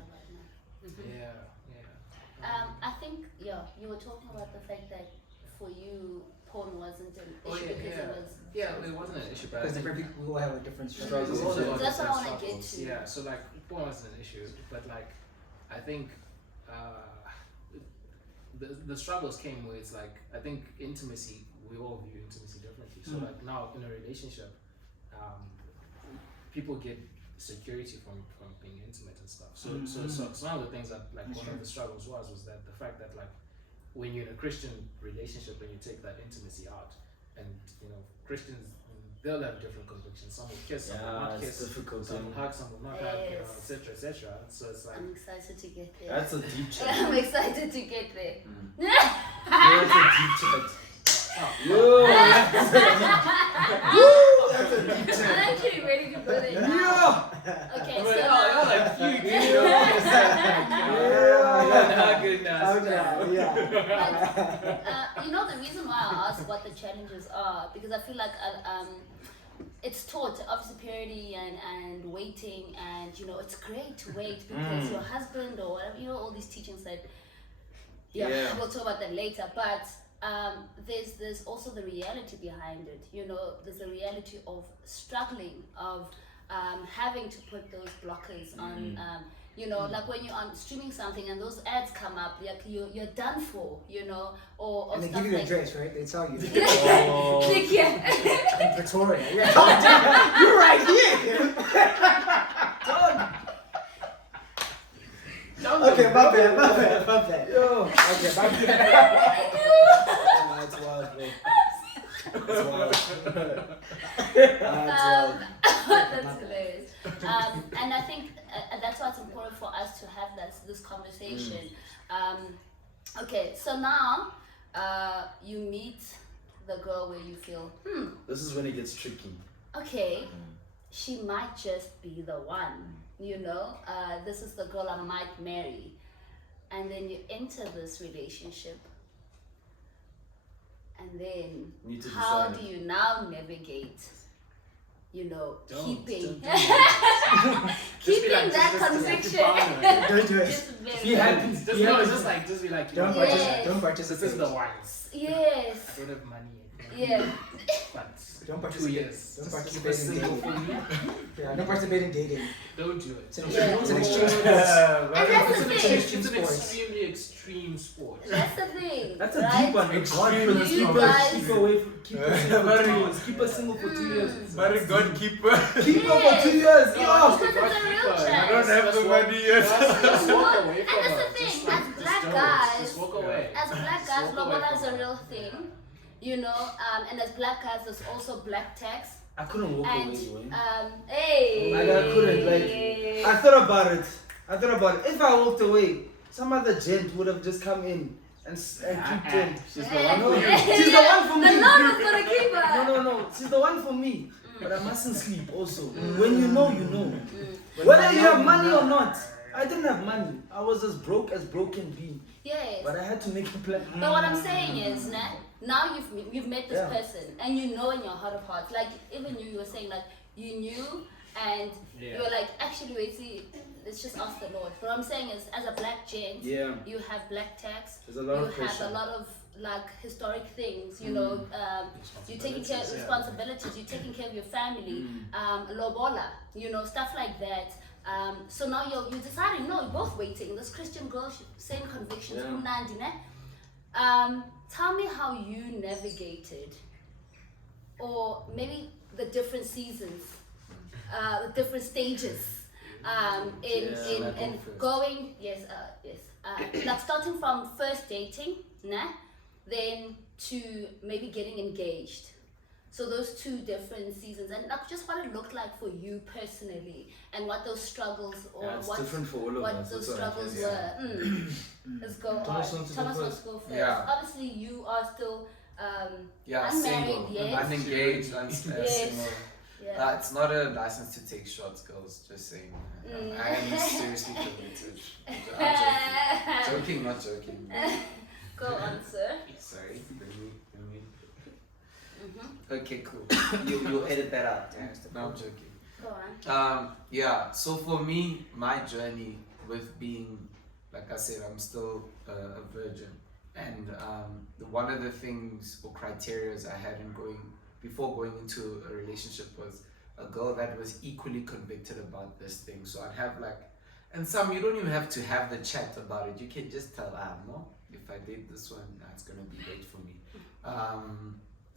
I think you were talking about the fact that for you porn wasn't an issue because it was it wasn't an issue, but I Because think different people will have a different we all struggle. have our That's what I different wanna get struggles. to. Yeah, so like porn wasn't an issue, but like I think the struggles came where it's like, I think intimacy, we all view intimacy differently. So like now in a relationship, people get security from being intimate and stuff. So one of the things that like one of the struggles was that the fact that like when you're in a Christian relationship and you take that intimacy out, and you know, Christians, they'll have different convictions. Some will kiss, some will not It's kiss, difficult. some will hug, some will not hug, you know, Yes. etc. So it's like I'm excited to get there. That's a deep chat. I'm excited to get there. That's a deep chat. Yo, that's a deep I'm chat. actually ready to go there now. Yeah. Okay, I'm so like, now, you're like huge, you know. you know, the reason why I ask what the challenges are, because I feel like it's taught, obviously purity and waiting, and you know, it's great to wait because your husband or whatever, you know, all these teachings that we'll talk about that later, but there's also the reality behind it. You know, there's a reality of struggling, of having to put those blockers on. You know, like when you're on streaming something and those ads come up, like you're done for. You know, or And they stuff give you the like address, right? They tell you. click here. In Pretoria. Yeah. You're right here. Okay, my bad. Yo. Okay, my bad. That's wild, bro. That's wild. That's hilarious. And I think that's why it's important for us to have this conversation. Okay, so now you meet the girl where you feel, This is when it gets tricky. okay, she might just be the one, you know, this is the girl I might marry. And then you enter this relationship, and then Need to how decide. do you now navigate, you know, keeping keeping that conviction? Don't do it. Just very Be happy. Just, Be no, happy. just like, just be like, you Don't know, Yes. Don't this participate. is the one. Yes. I don't have money. Yeah. But Don't 2 participate. years. Don't Just keep participate us in single dating. for me. Yeah, don't participate in dating. Don't do it. It's an, Yeah. it's an extreme sport. And that's It's the an, thing. extreme, it's an Sports. extremely extreme sport. That's the thing. That's a right? deep one. God Extreme willing, You keep guys- us keep away from, keep us single for 2 years. Keep us single for 2 years. But God keeper. Keep her for 2 years. No, Yo. Because it's a real chance. I don't have the money yet. Just walk away And from that's her. the thing, Just like, as just black don't. guys- Just walk away. As black Just guys, walk away lobola is from a her. real thing, you know, and as black guys, there's also black tax. I couldn't walk And, away, Wayne. hey. Like I couldn't, like, I thought about it. If I walked away, some other gent would have just come in and kept in. She's the one for you. She's the one for The me. Lord is gonna keep her. No. She's the one for me. But I mustn't sleep also. When you know. But Whether now you have you money know. or not. I didn't have money. I was as broke can be. Yes. But I had to make a plan. But what I'm saying is, now you've met this Yeah. person, and you know in your heart of hearts, like even you were saying, like you knew, and Yeah. you were like, actually, wait, see, let's just ask the Lord. What I'm saying is, as a black gent, Yeah. you have black tax, There's a lot you of have pressure. a lot of like historic things, you know, you're taking care of Responsibilities, yeah. responsibilities, you're taking care of your family, lobola, you know, stuff like that. So now you're deciding, no, you're both waiting. This Christian girl, same convictions, Yeah. kumnandi, ne? Tell me how you navigated, or maybe the different seasons, the different stages, in going, yes, like starting from first dating, nah, then to maybe getting engaged. So those two different seasons, and like just what it looked like for you personally, and what those struggles or Yeah, it's what different for all of what us. those That's what I struggles guess. were. Let's go on. Thomas wants to go Thomas wants first. to go first. Yeah. Obviously, you are still Yeah, unmarried, single, yes. unengaged, Yes. single. Yeah. It's not a license to take shots, girls. Just saying. I am seriously committed. I'm joking, not joking. Go on, sir. Sorry. Mm-hmm. Okay, cool. You'll edit that out. No, I'm joking. Go on. Yeah. So for me, my journey with being, like I said, I'm still a virgin, and one of the things or criterias I had in before going into a relationship was a girl that was equally convicted about this thing. So I'd have and some you don't even have to have the chat about it. You can just tell, no, if I date this one, it's gonna be late for me.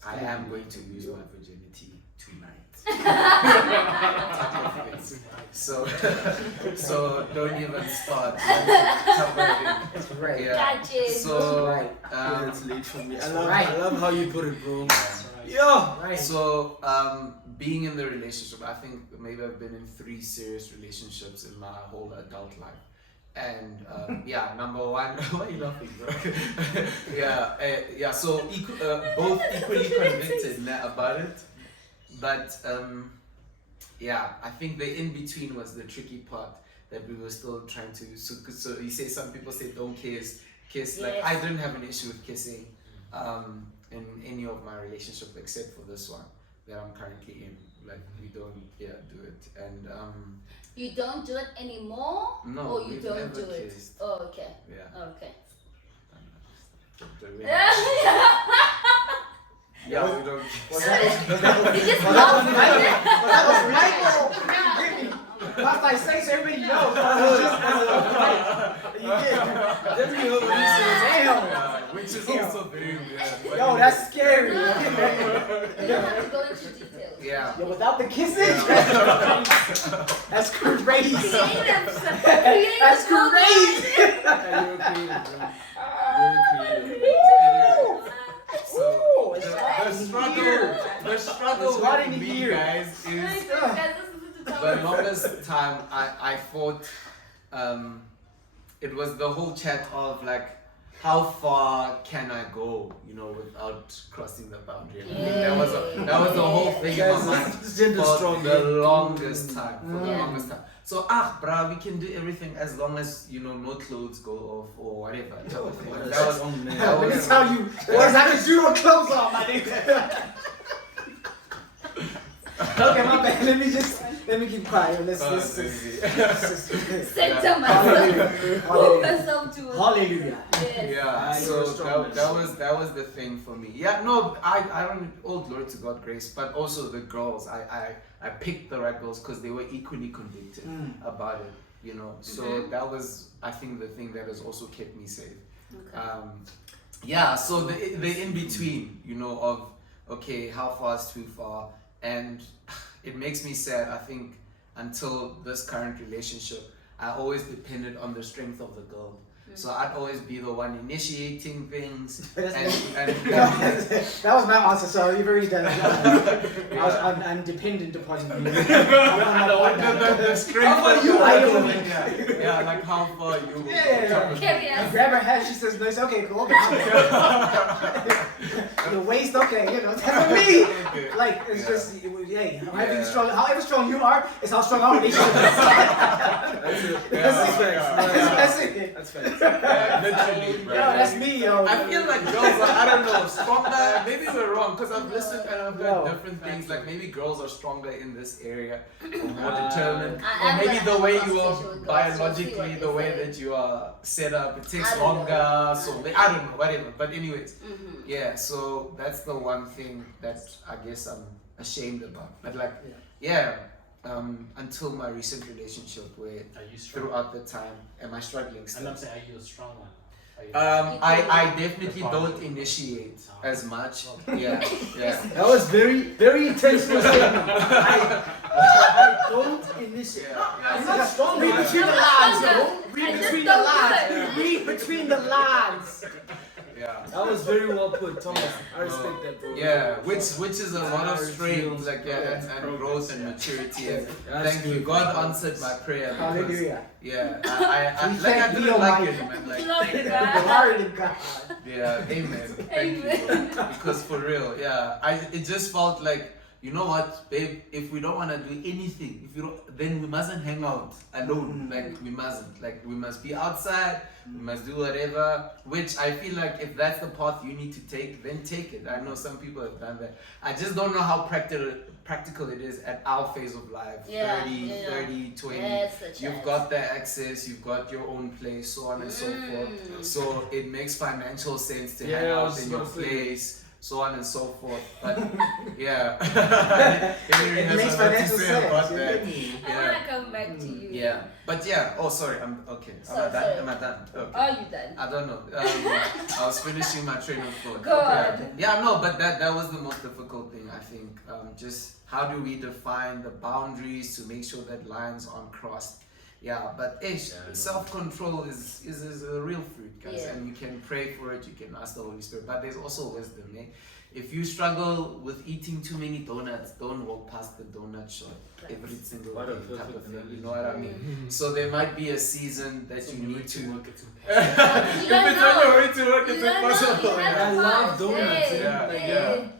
I am going to lose my virginity tonight. so don't even start. That's right. Yeah. Gotcha. So It's late for me. I right. love how you put it, bro. Right. Yo. Right. So being in the relationship, I think maybe I've been in 3 serious relationships in my whole adult life. And yeah, number one, why are you laughing, bro? yeah. So both equally convicted about it, but yeah, I think the in between was the tricky part that we were still trying to. So you say some people say don't kiss. Like Yes. I didn't have an issue with kissing in any of my relationship except for this one that I'm currently in. Like we don't do it, and You don't do it anymore, no, or you we've don't never do it. kissed. Oh, okay. Yeah. Okay. Yeah, we don't. Was that You just was love that was Michael? Must I say so everybody knows? You did. Damn. Which is also very weird. Yo, that's scary. You don't have to go into details. Yeah. Yo, without the kissing, that's crazy. Creative. That's crazy. You're creative, bro. You're creative. So It's the hot struggle It's hot in with me, here. guys, is the longest time I fought. It was the whole chat of like, how far can I go, you know, without crossing the boundary? And I think Yeah. that was the whole thing in my mind Gender for strong. the longest time. For the Yeah. longest time. So bruh, we can do everything as long as, you know, no clothes go off or whatever. That was Strong man. that Let me was- tell you, boys, I can do no clothes on, my nigga. Okay, my bad. Let me keep quiet. Let's Center myself. Hallelujah. Hold myself to it. Hallelujah. Yes. Yeah, I so was strong. that was the thing for me. Yeah, no, I don't. All glory to God, grace, but also the girls. I picked the right girls because they were equally convicted about it. You know, so that was, I think, the thing that has also kept me safe. Okay. Yeah, so the in between, you know, of okay, how far is too far, and it makes me sad. I think until this current relationship, I always depended on the strength of the girl. So I'd always be the one initiating things, and That was my answer, so you've already done it. I'm dependent upon you. the strength How far of you the are woman, going? yeah, like how far you go. Yeah. Carry You us. grab her hand, she says, no, it's okay, cool. Your waist, okay, you know, that's me. Okay. Like, it's Yeah. just, hey, however Yeah. strong, however strong you are, it's how strong our relationship is. That's it. That's it. Yeah. That's it. That's facts. Yeah, literally, Yo, bro. that's me, yo. I feel like girls are, I don't know, stronger. Maybe we're wrong because I've listened and I've heard No. different things. Like maybe girls are stronger in this area, or more Uh, determined, I or am maybe gonna the way have a you are conversation with girls, so see biologically, what the they way say. that you are set up, it takes I don't know. longer. So I don't know, whatever. But anyways, Mhm. yeah. So that's the one thing that I guess I'm ashamed about. But like, yeah. Until my recent relationship, where Are you strong? throughout the time, am I struggling I'm still? not saying are you a strong one. Are you I definitely The don't boundary. initiate Oh. as much. Yeah, yeah. That was very intentional statement. I don't initiate. I'm not strong. Read between the lines, yo. I Read just between the don't do lines. it. Read between the lines. Yeah. That was very well put, Thomas. I respect that, bro. Yeah, which is a lot of Ah, strength, reveals like and growth and maturity. And That's thank you, good. God answered my prayer. Because, Hallelujah. yeah, I We like I thank didn't thee, like Almighty. it, man. Like, Glory to God. Glory to God. yeah, amen. Thank you, Lord. Because for real, yeah, it just felt like, you know what, babe, if we don't want to do anything, if you don't, then we mustn't hang out alone. Like we mustn't. Like we must be outside. We must do whatever. Which I feel like if that's the path you need to take, then take it. I know some people have done that. I just don't know how practical it is at our phase of life. Yeah, 30, yeah. 30, 20. Yes, the You've chance. got the access. You've got your own place, so on and so forth. So it makes financial sense to hang Yeah, I out was in your about to say. place, so on and so forth. But yeah, It makes financial sense. about You that. get me? I want to come back to you. Yeah, but yeah. Oh, sorry. I'm okay. Sorry, Am I done? sorry. Am I done? Okay. Are you done? I don't know. I was finishing my train of thought. Go on. Yeah, no, but that was the most difficult thing, I think. Just how do we define the boundaries to make sure that lines aren't crossed? Yeah, but self-control is a real fruit, guys, Yeah. and you can pray for it. You can ask the Holy Spirit, but there's also wisdom. Eh? If you struggle with eating too many donuts, don't walk past the donut shop every single What a day, type perfect of thing. analogy. You know what I mean? So there might be a season that you need to. work it to You If don't it's on know. your way to work, You it's don't know. impossible. You have I to love pass. donuts,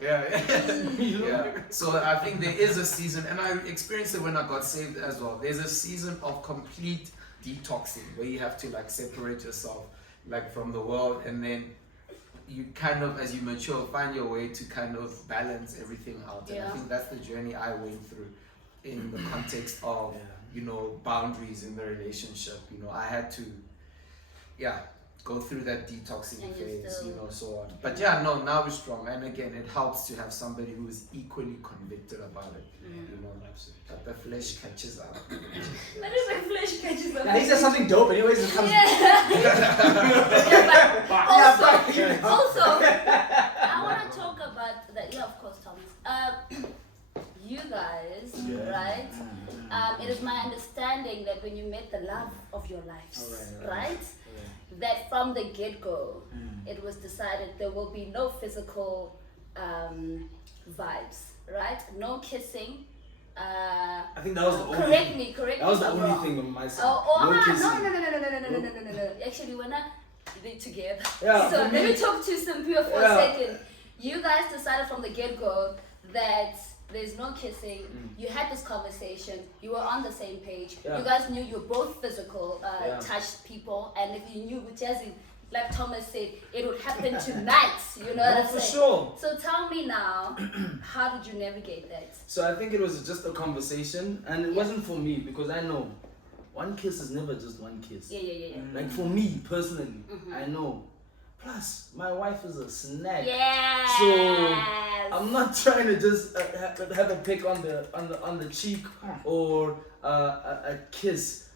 Yeah. Yeah. So I think there is a season, and I experienced it when I got saved as well. There's a season of complete detoxing where you have to like separate yourself like from the world, and then you kind of, as you mature, find your way to kind of balance everything out. And I Yeah. think that's the journey I went through in the context of, you know, boundaries in the relationship. You know, I had to, go through that detoxing And you phase, still- you know, so on. But yeah, no, now we're strong. And again, it helps to have somebody who is equally convicted about it. You know, but the flesh catches up. What is my flesh catches up? Now, he said something dope, anyways. It comes. Yeah, but also, I want to talk about that. Yeah, of course, Thomas. You guys, right? It is my understanding that when you met the love of your lives, right? That from the get-go, it was decided there will be no physical vibes, right? No kissing. I think that was the only Correct thing. me. That was the if I'm only wrong. thing on my side. Oh, No no, kissing. no. Actually, when together. Yeah, So for let me- me talk to Cynthia for a second. You guys decided from the get-go that there's no kissing. You had this conversation. You were on the same page. Yeah. You guys knew you were both physical, Yeah. touched people, and if you knew, which as in, like Thomas said, it would happen tonight. You know what No, I'm for saying? sure. So tell me now, how did you navigate that? So I think it was just a conversation, and it wasn't for me because I know one kiss is never just one kiss. Yeah. Like for me personally, I know. Plus, my wife is a snack. Yes. So I'm not trying to just have a pick on the cheek or a kiss.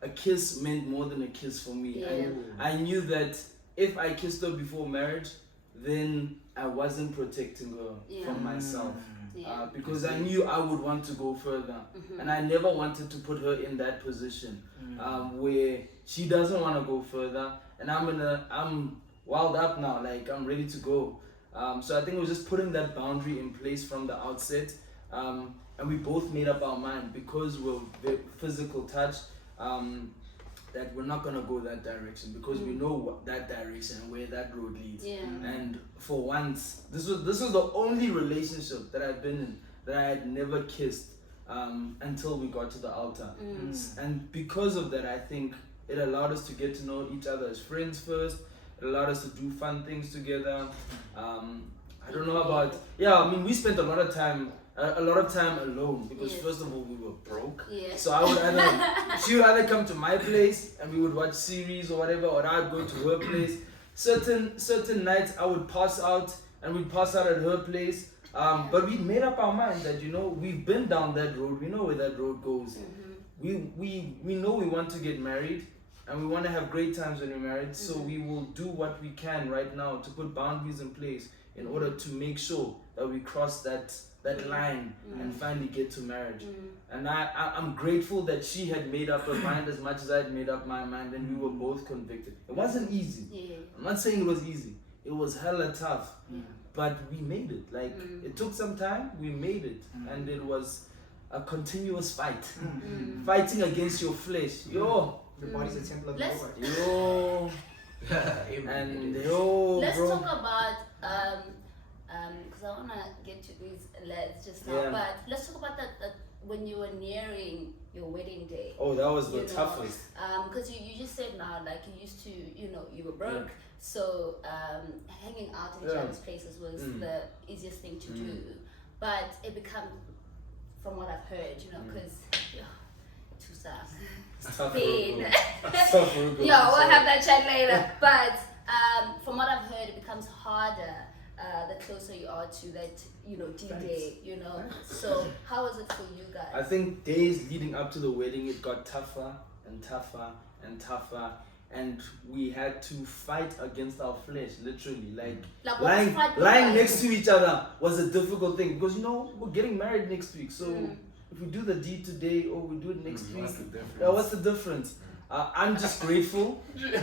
A kiss meant more than a kiss for me. Yeah. I knew that if I kissed her before marriage, then I wasn't protecting her from myself. Yeah. Because I knew I would want to go further, and I never wanted to put her in that position where she doesn't want to go further, and I'm wild up now, like I'm ready to go. So I think it was just putting that boundary in place from the outset, and we both made up our mind because we're physical touch. That we're not gonna go that direction because we know that direction and where that road leads. Yeah. And for once, this was the only relationship that I've been in that I had never kissed until we got to the altar. And because of that, I think it allowed us to get to know each other as friends first. It allowed us to do fun things together. I don't know about I mean we spent a lot of time alone because first of all we were broke. Yeah. So I would she would either come to my place and we would watch series or whatever, or I'd go to her place. Certain nights I would pass out and we'd pass out at her place. But we made up our mind that we've been down that road. We know where that road goes. We know we want to get married and we want to have great times when we're married. So we will do what we can right now to put boundaries in place in order to make sure that we cross that line and finally get to marriage. And I'm grateful that she had made up her mind as much as I had made up my mind, and we were both convicted. It wasn't easy. I'm not saying it was easy. It was hella tough. But we made it. Like it took some time, we made it. And it was a continuous fight. Fighting against your flesh. The body's a temple of the Let's- Lord. And Let's bro. talk about because I wanna get to these lads just now, Yeah. but let's talk about that when you were nearing your wedding day. Oh, that was the You know, toughest. Because you just said now, like you used to, you were broke, so hanging out at each other's places was the easiest thing to do. But it became, from what I've heard, because too sad. It's tough for a Pain. girl. It's tough for a girl. Yeah, we'll have that chat later. But from what I've heard, it becomes harder the closer you are to that, D-Day, So how was it for you guys? I think days leading up to the wedding, it got tougher and tougher and tougher. And we had to fight against our flesh, literally. Like what's fight lying like? next to each other was a difficult thing because we're getting married next week. So if we do the deed today or we do it next week, what's the difference? I'm just grateful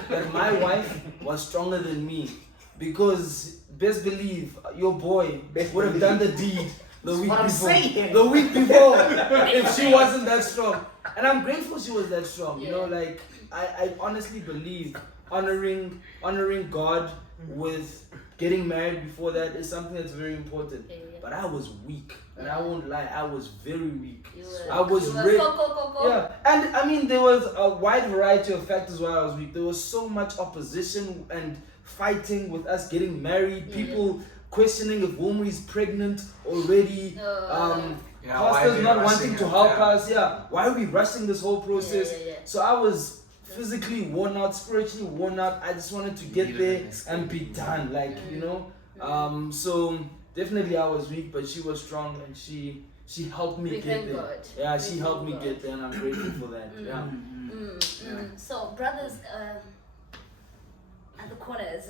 that my wife was stronger than me, because best believe your boy would have done the deed the week before. The week before, if she wasn't that strong. And I'm grateful she was that strong. Like I honestly believe honoring God with getting married before that is something that's very important. But I was weak, and I won't lie, I was very weak. I was ready. Yeah, and I mean there was a wide variety of factors why I was weak. There was so much opposition and fighting with us getting married. People questioning if Woman is pregnant already. Pastors not wanting to help us. Why are we rushing this whole process? So I was physically worn out, spiritually worn out. I just wanted to get there and be done, So definitely I was weak, but she was strong, and she helped me get there. God. Yeah, she helped me get there, and I'm grateful for that. So brothers at the corners.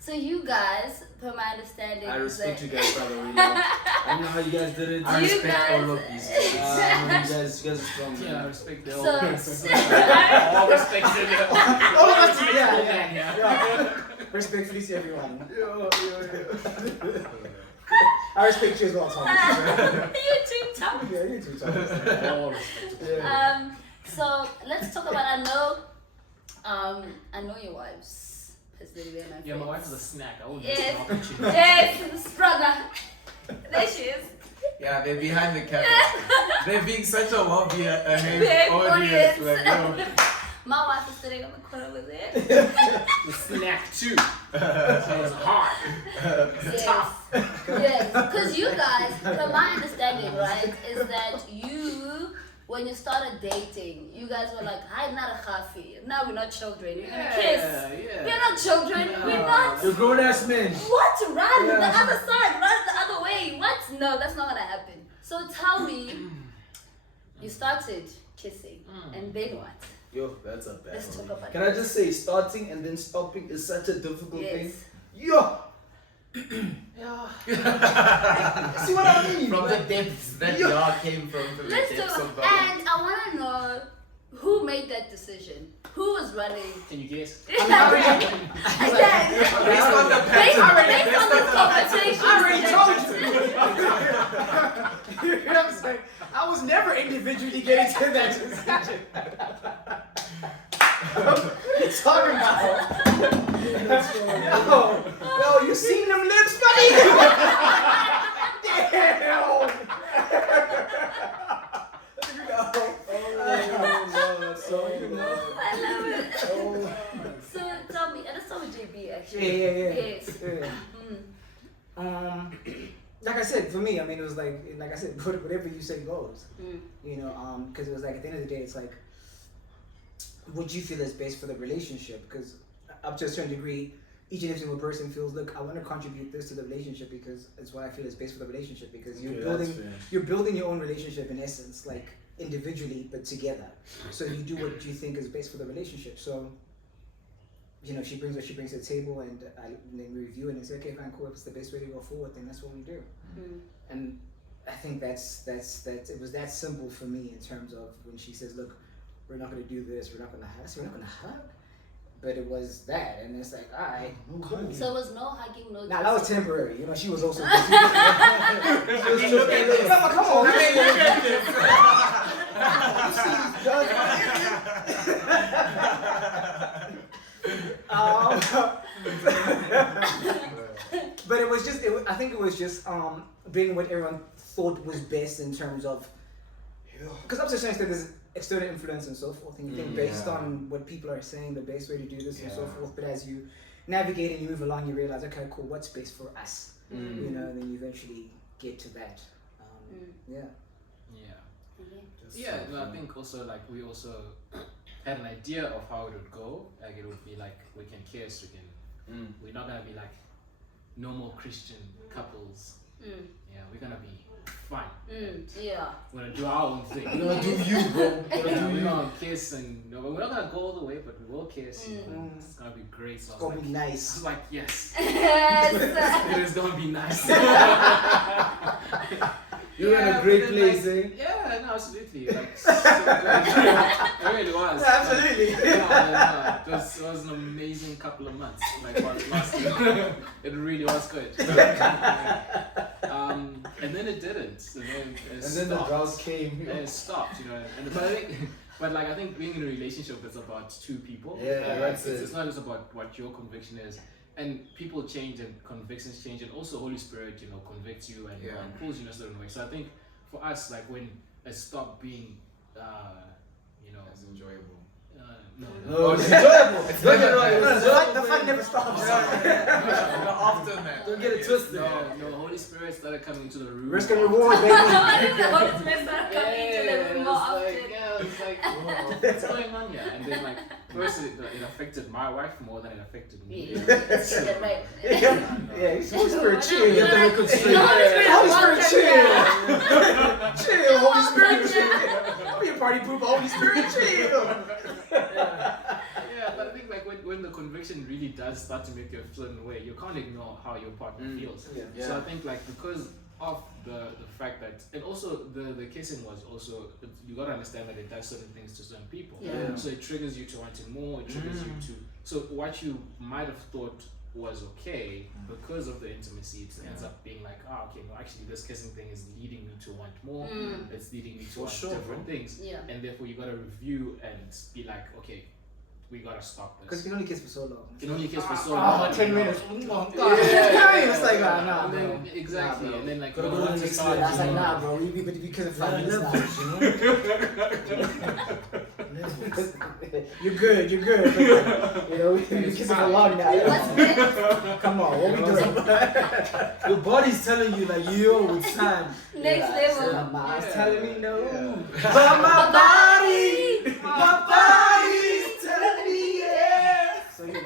So you guys, per my understanding, I respect that you guys, by the way. I don't know how you guys did it. I respect all of these. You guys are strong. Yeah, I Man. respect the So- all respect to the All of us together. Yeah. Respectfully to everyone. I respect you as well, Tom. you're too tough. Yeah, you too, Tom. all respect to the So let's talk about. I know I know your wives. Personally, they're my Yeah, my friends. wife's a snack. I wouldn't Yes. miss an opportunity. Yes, brother. There she is. Yeah, they're behind the camera. They're being such a well-behaved Big audience. audience. Like, yo. My wife is sitting on the corner over there. The snack too. So it's hard. Yes. Yes. Because you guys, from my understanding, right, is that you, when you started dating, you guys were like, hi, not a khafi. Now we're not children. We're gonna kiss. Yeah. We're not children. No. We're not. You're grown ass men. What? Run the Yeah. other side. Run the other way. What? No, that's not gonna happen. So tell me, you started kissing, and then what? Yo, that's a bad Let's one. talk about Can I just say, starting and then stopping is such a difficult thing. Yes. Yo! See what I mean? From the Like, depths that yo. y'all came from the Let's depths talk. of the And I want to know who made that decision. Who was running? Can you guess? Based on the Based pattern. on this conversation. I already told you. You know what I'm saying? I was never individually getting to that decision. What are you talking about? Yo, you seen them lips, buddy? Damn. I love it. So tell me, and let's start with JB actually. Yeah. Yes. Yeah. Like I said, for me, I mean, it was like I said, whatever you say goes. You know, because it was like at the end of the day, it's like, what you feel is best for the relationship. Because up to a certain degree, each and every single person feels, look, I want to contribute this to the relationship because it's what I feel is best for the relationship. Because you're building your own relationship in essence, like individually but together. So you do what you think is best for the relationship. So, you know, she brings what she brings to the table, and then we review it and say, okay, fine, cool. If it's the best way to go forward, then that's what we do. And I think that's it was that simple for me in terms of when she says, look, we're not going to do this, we're not going to hug. We're not going to hug. But it was that, and it's like, all right, cool. So it was no hugging, no. Nah, that was temporary. You know, she was also. Look at this. Come on, I mean, look at but it was just. I think it was just being what everyone thought was best in terms of. Because up to a certain extent, there's external influence and so forth, and you think based on what people are saying, the best way to do this and so forth. But as you navigate and you move along, you realize, okay, cool, what's best for us? You know, and then you eventually get to that. Yeah. Yeah, no, I think also like we also had an idea of how it would go. Like it would be like we can kiss, we can. We're not gonna be like normal Christian couples. Yeah, we're gonna be fun. Yeah. We're gonna do our own thing. We're gonna do you, bro. We're gonna kiss and no, we're not gonna go all the way, but we will kiss. It's gonna be great. So It's gonna be I nice. was like, yes, Yes. it is gonna be nice. You're in a but great then, place, like, eh? Yeah, no, absolutely. Like, so good. It really was. Absolutely. It was an amazing couple of months. Like last year, it really was good. And then it didn't. And then the drought came. And it stopped, you know. But I think being in a relationship is about two people. Yeah, that's it's, it. It's not just about what your conviction is. And people change and convictions change, and also Holy Spirit, you know, convicts you and pulls you in a certain way. So I think for us, like when it stopped being, you know, That's enjoyable. No, it's enjoyable. It's Don't get it not- wrong. The fun never stops. The aftermath. Don't get it twisted. No, Holy Spirit started coming into the room. Risk and reward, baby. What is the Holy Spirit start coming into the room more often? It's like, whoa, what's going on here? And then like, first it affected my wife more than it affected me. Yeah, yeah, right. Yeah, he's Holy Spirit, chill. You know, like, Holy the Holy Spirit Holy walked Spirit, up chill. Chill, Holy Spirit, chill. Don't be a party pooper, Holy Spirit, chill. Yeah, but I think like when the conviction really does start to make you a certain way, you can't ignore how your partner feels. Yeah. So I think like because of the fact that, and also the kissing was also, you gotta understand that it does certain things to certain people. Yeah. So it triggers you to wanting more, it triggers you to, so what you might have thought was okay because of the intimacy, it ends up being like, okay, no, actually this kissing thing is leading me to want more, it's leading me to want different things. Yeah. And therefore you gotta review and be like, okay, we gotta stop Because this. you can only kiss for so long. You can only kiss for so Oh, long. 10 you know. minutes. Oh, God. It's like, nah, And bro. then, exactly, Nah, bro. and then like Gotta you go know, to the once you next start, That's like, you know, nah, bro. We kiss in 5 minutes now. Levels, you know? Levels. You're good. But, you know, we kiss for long now. What's next? Come on, what we doing? Your body's telling you like, yo, it's time. Next level. My mind's telling me no. Yeah. But my body's telling me yes. So, you know.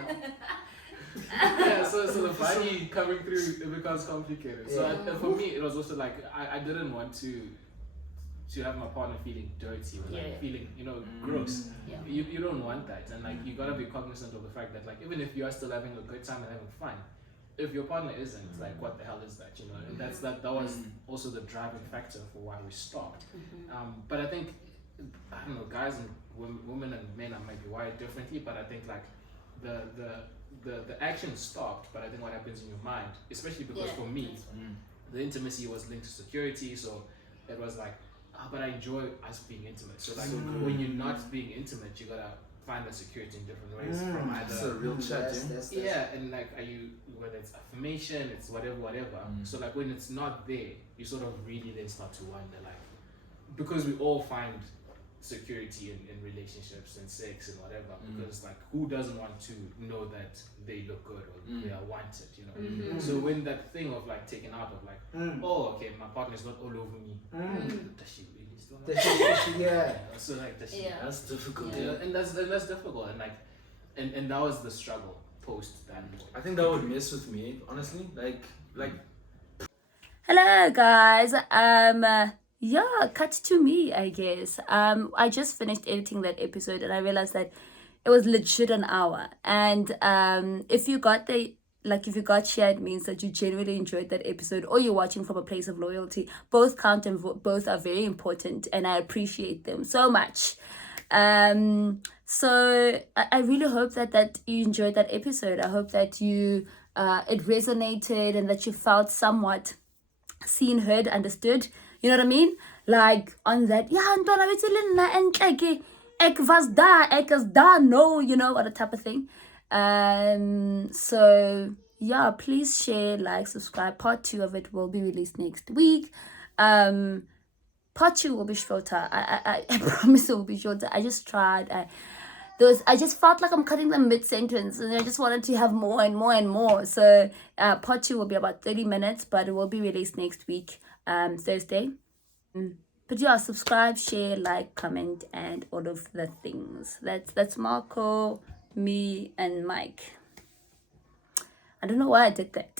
Yeah, so the body coming through, it becomes complicated. So Yeah. for me, it was also like I didn't want to have my partner feeling dirty or like Yeah. feeling, you know, gross. Yeah. You don't want that, and like you gotta be cognizant of the fact that like even if you are still having a good time and having fun, if your partner isn't, like what the hell is that, you know? And that was also the driving factor for why we stopped. But I think I don't know, guys and women and men might be wired differently, but I think like the action stopped, but I think what happens in your mind, especially because for me, the intimacy was linked to security, so it was like, but I enjoy us being intimate. So like when you're not being intimate, you gotta find that security in different ways from That's a either real chat, yeah, and like are you, whether it's affirmation, it's whatever. So like when it's not there, you sort of really then start to wonder, like, because we all find security in relationships and sex and whatever, because like who doesn't want to know that they look good or they are wanted, you know? So when that thing of like taken out of like, oh okay, my partner's not all over me, does she really still want me? Yeah. So like does she, That's difficult. yeah, and that's difficult, and like and that was the struggle post that point. I think that would mess with me, honestly. Like Hello guys. Yeah, cut to me, I guess. I just finished editing that episode and I realized that it was legit an hour. And if you got shared, means that you genuinely enjoyed that episode, or you're watching from a place of loyalty. Both count and both are very important, and I appreciate them so much. So I really hope that you enjoyed that episode. I hope that you it resonated and that you felt somewhat seen, heard, understood. You know what I mean? Like on that, yeah, ntwana bethu le nna entle ke, ek was daar, ek is daar, no, you know, what a type of thing. So yeah, please share, like, subscribe. Part 2 of it will be released next week. Part 2 will be shorter. I promise it will be shorter. I just tried. I just felt like I'm cutting them mid-sentence, and I just wanted to have more and more and more. So part 2 will be about 30 minutes, but it will be released next week, Thursday. But yeah, subscribe, share, like, comment, and all of the things. That's Marco, me, and Mike. I don't know why I did that.